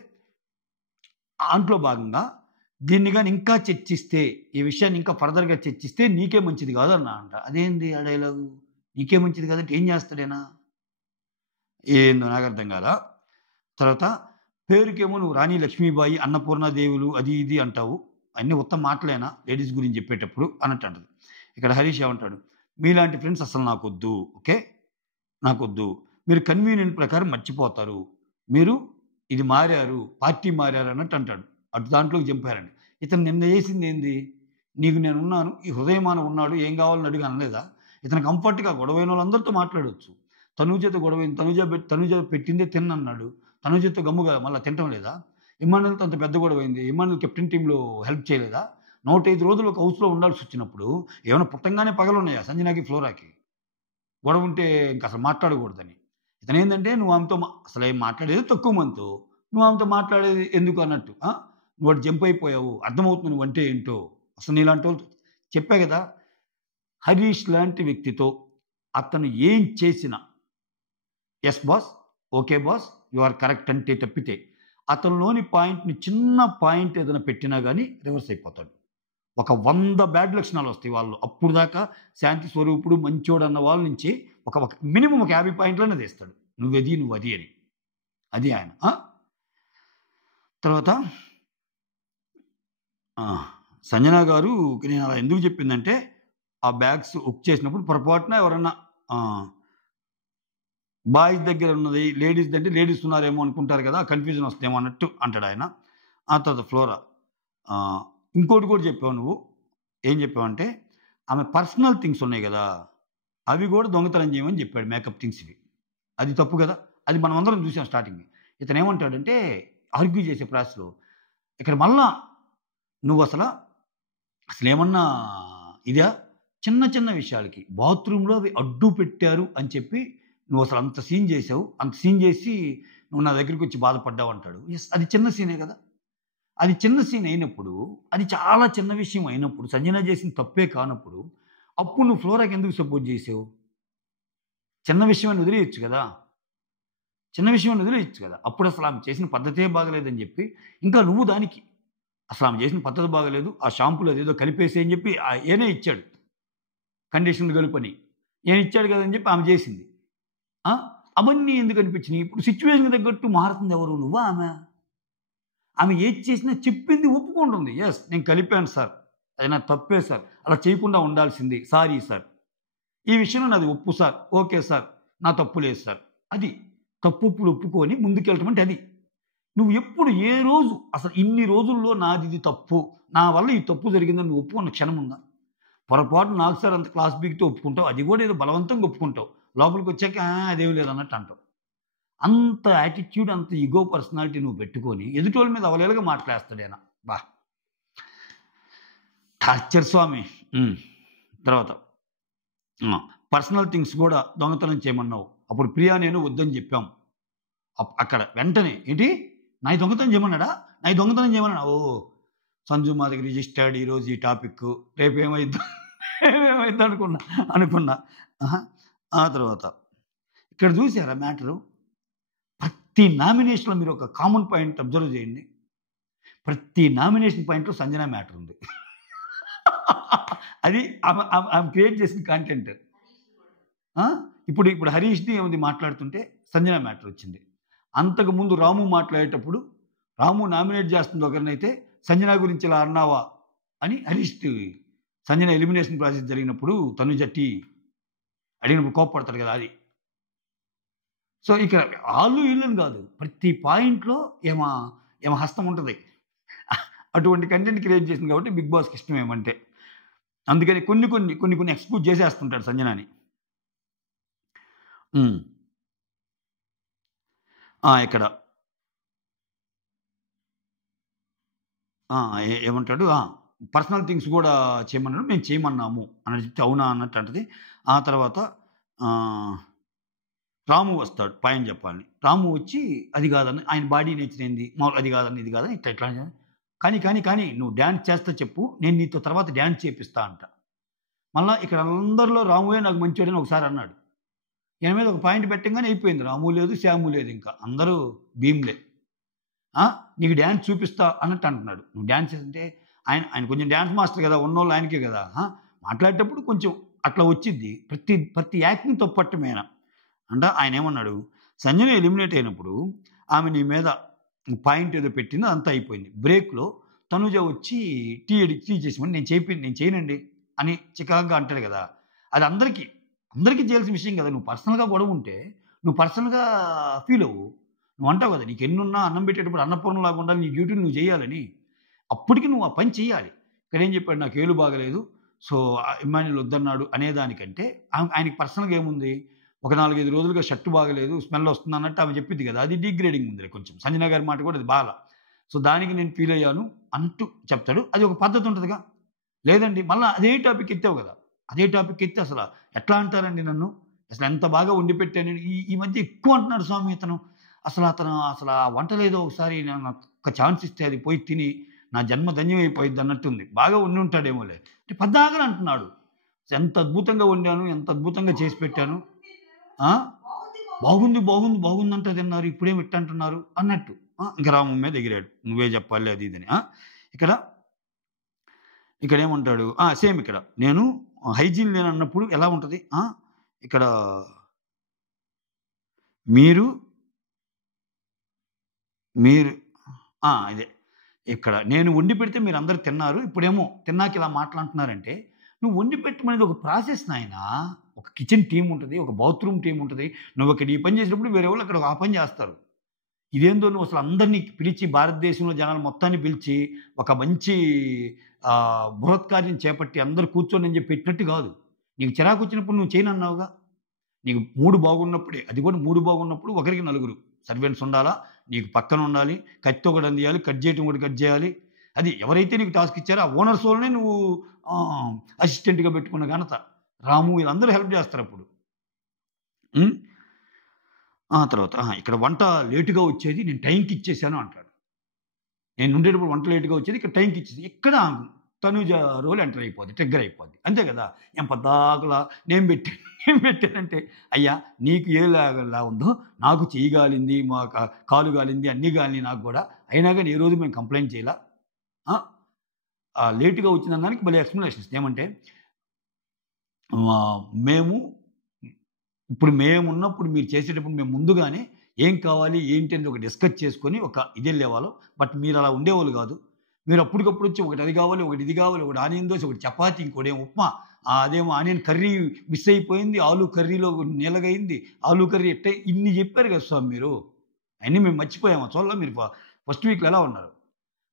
దాంట్లో భాగంగా దీన్ని గాని ఇంకా చర్చిస్తే, ఈ విషయాన్ని ఇంకా ఫర్దర్‌గా చర్చిస్తే నీకే మంచిది కాదన్నా అంట. అదేంది ఆ డైలాగు? నీకే మంచిది కాదంటే ఏం చేస్తాడీయన? ఏందో నాకర్థం కాలా. తర్వాత పేరుకేమో నువ్వు రాణి లక్ష్మీబాయి, అన్నపూర్ణాదేవులు అది ఇది అంటావు. అన్నీ ఉత్త మాటలేనా లేడీస్ గురించి చెప్పేటప్పుడు అన్నట్టు అంటది. ఇక్కడ హరీష్ ఏమంటాడు? మీలాంటి ఫ్రెండ్స్ అసలు నాకొద్దు. ఓకే. నాకొద్దు. మీరు కన్వీనియంట్ ప్రకారం మర్చిపోతారు. మీరు ఇది మారారు, పార్టీ మారారు అన్నట్టు అంటాడు. అటు దాంట్లోకి జంపారండి. ఇతను నిన్న చేసిందేంది? నీకు నేనున్నాను. ఈ హృదయమాన ఉన్నాడు. ఏం కావాలని అడిగి అనలేదా? ఇతను కంఫర్ట్‌గా గొడవైనోళ్ళందరితో మాట్లాడొచ్చు. తనూజతో గొడవైంది. తనూజ పెట్టిందే తినన్నాడు. తనూజతో గమ్ముగా మళ్ళా తినటం లేదా? ఇమ్మానుయేల్‌తో అంత పెద్ద గొడవైంది. ఇమ్మానుయేల్ కెప్టెన్ టీమ్‌లో హెల్ప్ చేయలేదా? 105 రోజులు ఒక హౌస్‌లో ఉండాల్సొచ్చినప్పుడు ఏమైనా పుట్టంగానే పగలున్నాయా సంజనాకి, ఫ్లోరాకి? గొడవుంటే ఇంకసలు మాట్లాడకూడదని. ఇతనేందంటే నువ్వు ఆమెతో అసలేం మాట్లాడేది తక్కువ మందితో. నువ్వు ఆమెతో మాట్లాడేది ఎందుకు అన్నట్టు. నువ్వు అటు జంప్ అయిపోయావు. అర్థమవుతుంది నువ్వంటే ఏంటో. అసలు నీలాంటోళ్ళతో చెప్పా గదా! హరీష్ లాంటి వ్యక్తితో అతను ఏం చేసినా yes boss, okay boss, you are correct అంటే తప్పితే అతనిలోని పాయింట్‌ని చిన్న పాయింట్ ఏదైనా పెట్టినా గాని రివర్స్ అయిపోతాడు. ఒక 100 బ్యాడ్ లక్షణాలొస్తాయి వాళ్ళలో. అప్పుడు దాకా శాంతి స్వరూపుడు, మంచోడన్న వాళ్ళ నుంచి ఒక మినిమమ్ ఒక 50 పాయింట్లన్నా తీస్తాడు. నువ్వది, నువ్వది అని. అది ఆయన. తర్వాత ఆ! సంజన గారు నేను అలా ఎందుకు చెప్పిందంటే, ఆ బ్యాగ్స్ హుక్ చేసినప్పుడు పొరపాటున ఎవరన్నా బాయ్స్ దగ్గర ఉన్నది లేడీస్‌దంటే లేడీస్ ఉన్నారేమో అనుకుంటారు కదా! కన్‌ఫ్యూజన్ వస్తేమో అన్నట్టు అంటాడాయన. ఆ తర్వాత ఫ్లోరా ఆహ్, ఇంకోటి కూడా చెప్పావు నువ్వు. ఏం చెప్పావంటే, ఆమె పర్సనల్ థింగ్స్ ఉన్నాయి గదా! అవి గూడా దొంగతనం చేయమని జెప్పాడు మేకప్ థింగ్స్ ఇవి. అది తప్పు గదా! అది మనమందరం జూసాం స్టార్టింగ్‌ని. ఇతనేమంటాడంటే ఆర్గ్యూ చేసే ప్రాసెస్‌లో, ఇక్కడ మళ్ళా నువ్వసల అసలేమన్నా ఇదా? చిన్న చిన్న విషయాలకి బాత్రూమ్‌లో అవి అడ్డు పెట్టారు అని చెప్పి నువ్వసలు అంత సీన్ జేసావు. అంత సీన్ జేసి నువ్వు నా దగ్గరికొచ్చి బాధపడ్డావంటాడు. యెస్. అది చిన్న సీనే గదా! అది చిన్న సీన్ అయినప్పుడు, అది చాలా చిన్న విషయం అయినప్పుడు, సంజన చేసిన తప్పే కానప్పుడు, అప్పుడు నువ్వు ఫ్లోరాకి ఎందుకు సపోర్ట్ జేసావు? చిన్న విషయం అని వదిలేయొచ్చు గదా! చిన్న విషయం అని వదిలేయొచ్చు గదా! అప్పుడసలు ఆమె చేసిన పద్ధతే బాగాలేదని జెప్పి, ఇంకా నువ్వు దానికి అసలు ఆమె చేసిన పద్ధతి బాగాలేదు. ఆ షాంపూలో అదేదో కలిపేసేయి అని జెప్పి ఈయనే ఇచ్చాడు. కండిషనర్ కలుపని. ఈయన ఇచ్చాడు గదా! అని జెప్పి ఆమె జేసింది. ఆ! అవన్నీ ఎందుకనిపించినియి? ఇప్పుడు సిట్యుయేషన్‌కి తగ్గట్టు మారుతుందెవరు? నువ్వా ఆమా? ఆమె ఏది చేసినా చెప్పింది ఒప్పుకుంటుంది. యెస్. నేను కలిపాను సార్. అది నా తప్పే సార్. అలా చేయకుండా ఉండాల్సింది. Sorry sir. ఈ విషయంలో నాది ఒప్పు సార్. Okay sir. నా తప్పు లేదు సార్. అది. తప్పులు ఒప్పుకొని ముందుకెళ్ళటం అంటే అది. నువ్వు ఎప్పుడు ఏ రోజు అసలు ఇన్ని రోజుల్లో నాదిది తప్పు. నా వల్ల ఈ తప్పు జరిగిందని నువ్వు ఒప్పుకున్న క్షణం ఉందా? పొరపాటున నాకు సార్ అంత క్లాస్ పీకితే ఒప్పుకుంటావు. అది కూడా ఏదో బలవంతంగా ఒప్పుకుంటావు. లోపలికొచ్చాక అదేమి లేదన్నట్టు అంటావు. అంత యాటిట్యూడ్, అంత ఇగో పర్సనాలిటీ నువ్వు పెట్టుకొని ఎదుటోళ్ళ మీద అవలీలగా మాటలేస్తాడాయన. అబ్బా! టార్చర్ స్వామి. హ్మ్. తర్వాత పర్సనల్ థింగ్స్ గూడా దొంగతనం చేయమన్నావు. అప్పుడు ప్రియా నేను వద్దని జెప్పాం. అక్కడ వెంటనే ఏంటి? నాయి దొంగతనం చేయమన్నాడా? నాయి దొంగతనం చేయమన్నాడా? ఓహ్! సంజు మా దగ్గర రిజిస్టర్డ్ ఈరోజు ఈ టాపిక్కు. రేపేమైద్దో ఏమేమైద్దో అనుకున్నా. ఆహా! ఆ తర్వాత ఇక్కడ జూసారా మ్యాటరు? ప్రతి నామినేషన్‌లో మీరు ఒక కామన్ పాయింట్ అబ్జర్వ్ చేయండి. ప్రతి నామినేషన్ పాయింట్‌లో సంజన మ్యాటర్ ఉంది. అది ఆమె క్రియేట్ చేసిన కంటెంట్. ఆ! ఇప్పుడు హరీష్‌ది ఏముంది మాట్లాడుతుంటే సంజన మ్యాటర్ వచ్చింది. అంతకుముందు రాము మాట్లాడేటప్పుడు రాము నామినేట్ చేస్తుంది ఒకరినైతే సంజన గురించి ఇలా అన్నావా అని హరీష్‌కి సంజన ఎలిమినేషన్ ప్రాసెస్ జరిగినప్పుడు తనుజ అడిగినప్పుడు కోప్పడతాడు కదా! అది. సో, ఇక్కడ ఆళ్ళు ఈళ్ళని కాదు. ప్రతి పాయింట్‌లో ఈమె హస్తం ఉంటది. అటువంటి కంటెంట్ క్రియేట్ చేసింది కాబట్టి 'బిగ్ బాస్‌కి' ఇష్టం ఏమంటే. అందుకని కొన్ని ఎక్స్‌క్యూజ్ చేసేస్తుంటాడు సంజనని. హ్మ్. ఇక్కడ ఆ! ఏమంటాడు? పర్సనల్ థింగ్స్ గూడా చేయమన్నాడు. మేము చేయమన్నాము అని చెప్తే, అవునా అన్నట్టు అంటది. ఆ తర్వాత ఆహ్, రాము వస్తాడు పాయింట్ చెప్పాలని. రాము వచ్చి అది కాదని ఆయన బాడీ నేచర్ ఏంది? మాములుగా అది కాదని, ఇది కాదని ఇట్లా కానీ నువ్వు డాన్స్ చేస్తే చెప్పు. నేను నీతో తర్వాత డాన్స్ చేపిస్తా అంట. మళ్ళా ఇక్కడ అందరిలో రాముయే నాకు మంచోడని ఒకసారి అన్నాడు. ఈయన మీద ఒక పాయింట్ పెట్టంగానే అయిపోయింది. రాము లేదు, శ్యాము లేదు ఇంకా. అందరూ భీమ్‌లే. నీకు డ్యాన్స్ చూపిస్తా అన్నట్టు అంటున్నాడు. నువ్వు డ్యాన్స్ అంటే ఆయన ఆయన కొంచెం డ్యాన్స్ మాస్టర్ కదా, ఉన్నోళ్ళు ఆయనకే కదా. మాట్లాడేటప్పుడు కొంచెం అట్లా వచ్చిద్ది. ప్రతి యాక్టింగ్ తప్పట్టమేనా అంటే ఆయన ఏమన్నాడు, సంజన ఎలిమినేట్ అయినప్పుడు ఆమె నీ మీద పాయింట్ ఏదో పెట్టింది, అంతా అయిపోయింది. బ్రేక్లో తనుజ వచ్చి టీ చేసి నేను చేయనండి అని చికాగ్గా అంటాడు కదా. అది అందరికీ చేయాల్సిన విషయం కదా. నువ్వు పర్సనల్గా గొడవ ఉంటే నువ్వు పర్సనల్గా ఫీల్ అవ్వు. నువ్వు అంటావు కదా, నీకు ఎన్నున్నా అన్నం పెట్టేటప్పుడు అన్నపూర్ణలాగా ఉండాలి, నీ డ్యూటీని నువ్వు చేయాలని. అప్పటికి నువ్వు ఆ పని చేయాలి. ఇక్కడ ఏం చెప్పాడు, నాకు ఏలు బాగలేదు, సో ఇమ్మాన్యుల్ వద్దన్నాడు అనేదానికంటే ఆయనకి పర్సనల్గా ఏముంది, ఒక 4-5 రోజులుగా షర్ట్ బాగలేదు, స్మెల్ వస్తుంది అన్నట్టు ఆమె చెప్పింది కదా. అది డిగ్రేడింగ్ ఉంది కొంచెం. సంజన గారి మాట కూడా అది బాగా. సో దానికి నేను ఫీల్ అయ్యాను అంటూ చెప్తాడు. అది ఒక పద్ధతి ఉంటుందిగా. లేదండి మళ్ళీ అదే టాపిక్ ఎత్తావు కదా, అదే టాపిక్ ఎత్తి అసలు ఎట్లా అంటారండి నన్ను, అసలు ఎంత బాగా వండి పెట్టాను. ఈ మధ్య ఎక్కువ అంటున్నాడు స్వామి అతను అసలు ఆ వంటలేదో ఒకసారి నాకు ఒక ఛాన్స్ ఇస్తే అది పోయి తిని నా జన్మ ధన్యం అయిపోయింది అన్నట్టుంది. బాగా వండి ఉంటాడేమోలే అంటే పద్దాకలు అంటున్నాడు. ఎంత అద్భుతంగా వండాను, ఎంత అద్భుతంగా చేసి పెట్టాను, బాగుంది అంటే తిన్నారు, ఇప్పుడేమి ఇట్టంటున్నారు అన్నట్టు. ఇంకా రామం మీద ఎగిరాడు, నువ్వే చెప్పాలి అది ఇదని. ఇక్కడ ఏమంటాడు, సేమ్ ఇక్కడ నేను హైజీన్ లేనన్నప్పుడు ఎలా ఉంటుంది, ఇక్కడ మీరు ఇదే ఇక్కడ నేను వండి పెడితే మీరు అందరూ తిన్నారు, ఇప్పుడేమో తిన్నాక ఇలా మాట్లాడుతున్నారంటే నువ్వు వండి పెట్టమనేది ఒక ప్రాసెస్ నాయనా. ఒక కిచెన్ టీం ఉంటుంది, ఒక బాత్రూమ్ టీం ఉంటుంది. నువ్వు అక్కడ ఈ పని చేసినప్పుడు వేరే వాళ్ళు అక్కడ ఆ పని చేస్తారు. ఇదేందో నువ్వు అసలు అందరినీ పిలిచి, భారతదేశంలో జనాలు మొత్తాన్ని పిలిచి ఒక మంచి బృహత్కార్యం చేపట్టి అందరూ కూర్చొని అని చెప్పి పెట్టినట్టు కాదు. నీకు చిరాకు వచ్చినప్పుడు నువ్వు చేయనన్నావుగా. నీకు మూడు బాగున్నప్పుడే, అది కూడా మూడు బాగున్నప్పుడు ఒకరికి 4 సర్వెంట్స్ ఉండాలా, నీకు పక్కన ఉండాలి, కత్తి ఒకటి అందియాలి, కట్ చేయటం ఒకటి కట్ చేయాలి. అది ఎవరైతే నీకు టాస్క్ ఇచ్చారో ఆ ఓనర్స్ వాళ్ళనే నువ్వు అసిస్టెంట్గా పెట్టుకున్న ఘనత. రాము వీళ్ళందరూ హెల్ప్ చేస్తారు అప్పుడు. తర్వాత ఇక్కడ వంట లేటుగా వచ్చేది, నేను టైంకి ఇచ్చేసాను అంటాడు. నేను ఉండేటప్పుడు వంట లేటుగా వచ్చేది, ఇక్కడ టైంకి ఇచ్చేది. ఇక్కడ తనుజ రోల్ ఎంటర్ అయిపోద్ది, ట్రిగ్గర్ అయిపోద్ది. అంతే కదా. ఏం పద్దాకలా నేను పెట్టానంటే అయ్యా నీకు ఏలాగలా ఉందో నాకు చెయ్యి గాలింది, మా కాలు గాలింది, అన్నీ గాలింది నాకు కూడా, అయినా కానీ ఏ రోజు మేము కంప్లైంట్ చేయాల. లేటుగా వచ్చిన దానికి మళ్ళీ ఎక్స్ప్లెనేషన్స్ ఏమంటే, మేమున్నప్పుడు మీరు చేసేటప్పుడు మేము ముందుగానే ఏం కావాలి ఏంటి అని ఒక డిస్కస్ చేసుకొని ఒక ఇది వెళ్ళేవాళ్ళం. బట్ మీరు అలా ఉండేవాళ్ళు కాదు. మీరు అప్పటికప్పుడు వచ్చి ఒకటి అది కావాలి, ఒకటి ఇది కావాలి, ఒకటి ఆనియన్ దోశ, ఒకటి చపాతీ, ఇంకోటి ఏం ఉప్మా, అదేమో ఆనియన్ కర్రీ మిస్ అయిపోయింది, ఆలూ కర్రీలో నీలగైంది, ఆలూ కర్రీ ఎట్టే ఇన్ని చెప్పారు కదా స్వామి మీరు. అన్నీ మేము మర్చిపోయాము. చూడాల మీరు ఫస్ట్ వీక్లో ఎలా ఉన్నారు.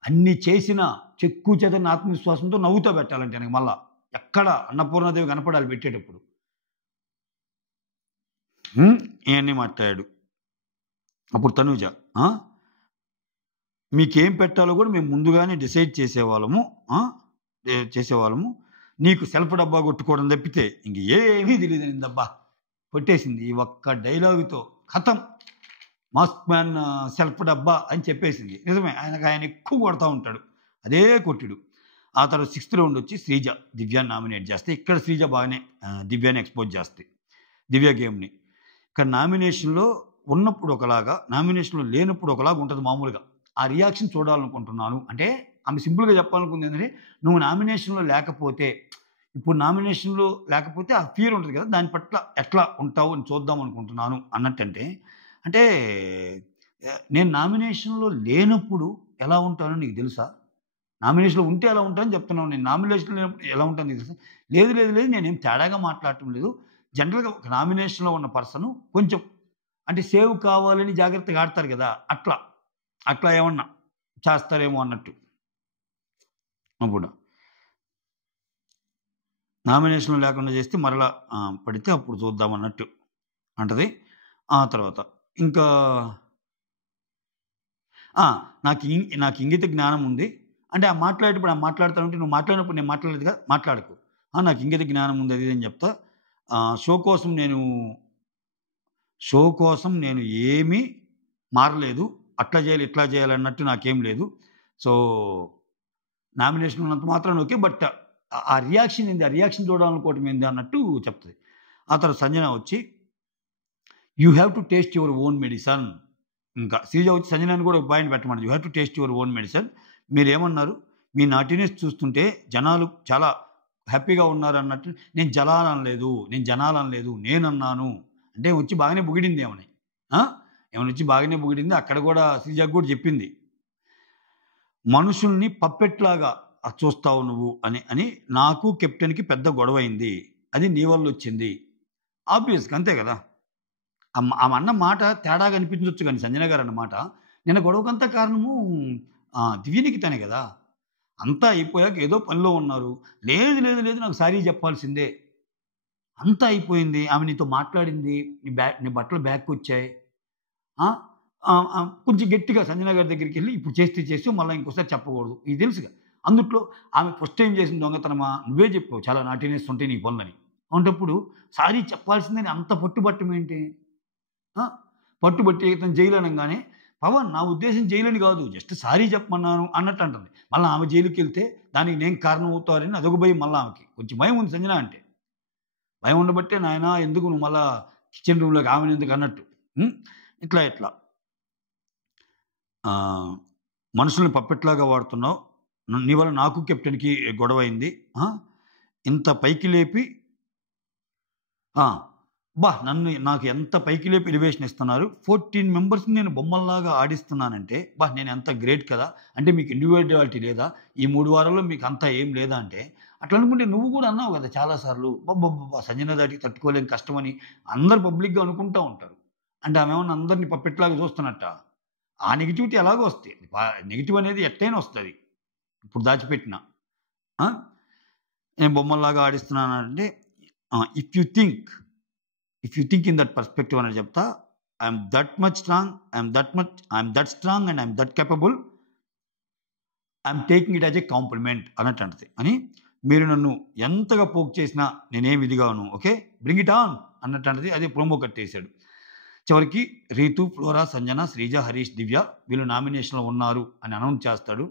అన్ని చేసిన చెక్కు చెదరని ఆత్మవిశ్వాసంతో నవ్వుతూ పెట్టాలంటే నాకు మళ్ళా ఎక్కడ అన్నపూర్ణాదేవి కనపడాలి పెట్టేటప్పుడు. ఇవన్నీ మాట్లాడాడు. అప్పుడు తనుజ, మీకేం పెట్టాలో కూడా మేము ముందుగానే డిసైడ్ చేసేవాళ్ళము. నీకు సెల్ఫ్ డబ్బా కొట్టుకోవడం తప్పితే ఇంక ఏమీ తెలియదు డబ్బా కొట్టేసింది. ఈ ఒక్క డైలాగుతో ఖతం, మాస్క్ మ్యాన్ సెల్ఫ్ డబ్బా అని చెప్పేసింది. నిజమే, ఆయన ఎక్కువ కొడతా ఉంటాడు, అదే కొట్టుడు. ఆ తర్వాత 6th రౌండ్ వచ్చి శ్రీజ దివ్యాన్ని నామినేట్ చేస్తే, ఇక్కడ శ్రీజ బాగానే దివ్యాన్ని ఎక్స్పోజ్ చేస్తే, దివ్య గేమ్ని. ఇక్కడ నామినేషన్లో ఉన్నప్పుడు ఒకలాగా, నామినేషన్లో లేనప్పుడు ఒకలాగా ఉంటుంది మామూలుగా. ఆ రియాక్షన్ చూడాలనుకుంటున్నాను. అంటే ఆమె సింపుల్గా చెప్పాలనుకుంది ఏంటంటే, నువ్వు నామినేషన్లో లేకపోతే, ఇప్పుడు నామినేషన్లో లేకపోతే ఆ ఫియర్ ఉంటుంది కదా, దాని పట్ల ఎట్లా ఉంటావు అని చూద్దాం అనుకుంటున్నాను అన్నట్టంటే, అంటే నేను నామినేషన్లో లేనప్పుడు ఎలా ఉంటానో నీకు తెలుసా? నామినేషన్లో ఉంటే ఎలా ఉంటానని చెప్తున్నాను. నేను నామినేషన్లో లేనప్పుడు ఎలా ఉంటాను నీకు తెలుసా? లేదు నేనేం తేడాగా మాట్లాడటం లేదు. జనరల్గా ఒక నామినేషన్లో ఉన్న పర్సన్ కొంచెం అంటే సేవ్ కావాలని జాగ్రత్తగా ఆడతారు కదా, అట్లా ఏమన్నా చేస్తారేమో అన్నట్టు. అప్పుడు నామినేషన్లో లేకుండా చేస్తే మరలా పడితే అప్పుడు చూద్దామన్నట్టు అంటది. ఆ తర్వాత ఇంకా నాకు ఇంగిత జ్ఞానం ఉంది అంటే, మాట్లాడేటప్పుడు మాట్లాడుతానంటే, నువ్వు మాట్లాడినప్పుడు నేను మాట్లాడలేదుగా, మాట్లాడకు. నాకు ఇంగిత జ్ఞానం ఉంది అది అని చెప్తా. షో కోసం నేను ఏమీ మారలేదు, అట్లా చేయాలి ఇట్లా చేయాలన్నట్టు నాకేం లేదు. సో నామినేషన్ ఉన్నంత మాత్రం ఓకే, బట్ ఆ రియాక్షన్ ఏంది, ఆ రియాక్షన్ చూడాలనుకోవటం ఏంది అన్నట్టు చెప్తుంది. ఆ తర్వాత సంజన వచ్చి, you have to taste your own medicine. ఇంకా శ్రీజ వచ్చి సంజనాన్ని కూడా ఒక పాయింట్ పెట్టమన్నారు. You have to taste your own medicine. మీరేమన్నారు, మీ నాటినెస్ చూస్తుంటే జనాలు చాలా హ్యాపీగా ఉన్నారు అన్నట్టు. నేను జనాలనలేదు నేనన్నాను అంటే వచ్చి బాగానే పొగిడింది ఏమని. ఏమని వచ్చి బాగానే పొగిడింది. అక్కడ కూడా శ్రీజకు కూడా చెప్పింది, మనుషుల్ని పప్పెట్లాగా చూస్తావు నువ్వు అని అని నాకు కెప్టెన్కి పెద్ద గొడవ అయింది, అది నీ వల్ల వచ్చింది. ఆబ్వియస్గా అంతే కదా. ఆమె అన్న మాట తేడాగా అనిపించవచ్చు, కానీ సంజన గారు అన్న మాట నిన్న గొడవకంతా కారణము దివ్యనికి తనే కదా. అంతా అయిపోయాక ఏదో పనిలో ఉన్నారు, లేదు లేదు లేదు నాకు సారీ చెప్పాల్సిందే, అంతా అయిపోయింది, ఆమె నీతో మాట్లాడింది, నీ బట్టలు బ్యాగ్కి వచ్చాయి, కొంచెం గట్టిగా సంజన గారి దగ్గరికి వెళ్ళి ఇప్పుడు చేసి మళ్ళీ ఇంకోసారి చెప్పకూడదు, ఇది తెలుసుగా. అందుట్లో ఆమె ఫస్ట్ టైం చేసిన దొంగతనమా, నువ్వే చెప్పావు చాలా నాటినెస్ ఉంటే నీ పనులని. అలాంటప్పుడు సారీ చెప్పాల్సిందని అంత పట్టుబట్టం ఏంటి? పట్టుబట్టి ఇతను జైలు అనగానే పవన్ నా ఉద్దేశం జైలని కాదు, జస్ట్ సారీ చెప్పమన్నాను అన్నట్టు అంటుంది. మళ్ళీ ఆమె జైలుకి వెళ్తే దానికి నేను కారణం అవుతారని అదొక భయం. మళ్ళీ ఆమెకి కొంచెం భయం ఉంది సంజన అంటే. భయం ఉండబట్టే నాయన ఎందుకు నువ్వు మళ్ళా కిచెన్ రూమ్లోకి ఆమెను ఎందుకు అన్నట్టు. ఇట్లా మనుషుల్ని పప్పెట్లాగా వాడుతున్నావు, నీ వల్ల నాకు కెప్టెన్కి గొడవ అయింది, ఇంత పైకి లేపి నాకు ఎంత పైకి లేపి ఎలివేషన్ ఇస్తున్నారు, 14 మెంబర్స్ని నేను బొమ్మల్లాగా ఆడిస్తున్నానంటే నేను ఎంత గ్రేట్ కదా. అంటే మీకు ఇండివిజువాలిటీ లేదా, ఈ 3 వారాల్లో మీకు అంతా ఏం లేదా అంటే, అట్లా అనుకుంటే నువ్వు కూడా అన్నావు కదా చాలాసార్లు, సంజన దాటికి తట్టుకోలేని కష్టమని అందరు పబ్లిక్గా అనుకుంటూ ఉంటారు. అంటే ఆమె ఏమన్నా అందరినీ పప్పెట్లాగా చూస్తున్నట్ట. ఆ నెగిటివిటీ ఎలాగో వస్తాయి, నెగిటివ్ అనేది ఎట్టైనా వస్తుంది. ఇప్పుడు దాచిపెట్టిన నేను బొమ్మల్లాగా ఆడిస్తున్నానంటే, if you think in that perspective అనేది చెప్తా, I'm that strong and I'm that capable, I'm taking it as a compliment అన్నట్టు అంటది. అని మీరు నన్ను ఎంతగా పోక్ చేసినా నేనేం ఇదిగాను, ఓకే బ్రింగ్ ఇట్ ఆన్ అన్నట్టు అంటది. అదే ప్రోమో కట్టేశాడు. చివరికి రీతు, ఫ్లోరా, సంజన, శ్రీజ, హరీష్, దివ్య వీళ్ళు నామినేషన్లో ఉన్నారు అని అనౌన్స్ చేస్తాడు.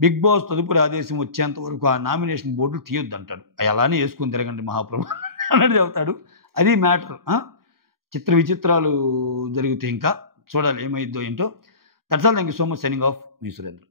బిగ్ బాస్ తదుపరి ఆదేశం వచ్చేంత వరకు ఆ నామినేషన్ బోర్డులు తీయొద్దు అంటాడు. అవి అలానే వేసుకుని తిరగండి మహాప్రభు అన్నట్టు చెబుతాడు. అది మ్యాటర్. చిత్ర విచిత్రాలు జరుగుతాయి, ఇంకా చూడాలి ఏమైద్దో ఏంటో. That's all. Thank you so much. Signing off, me Surendra.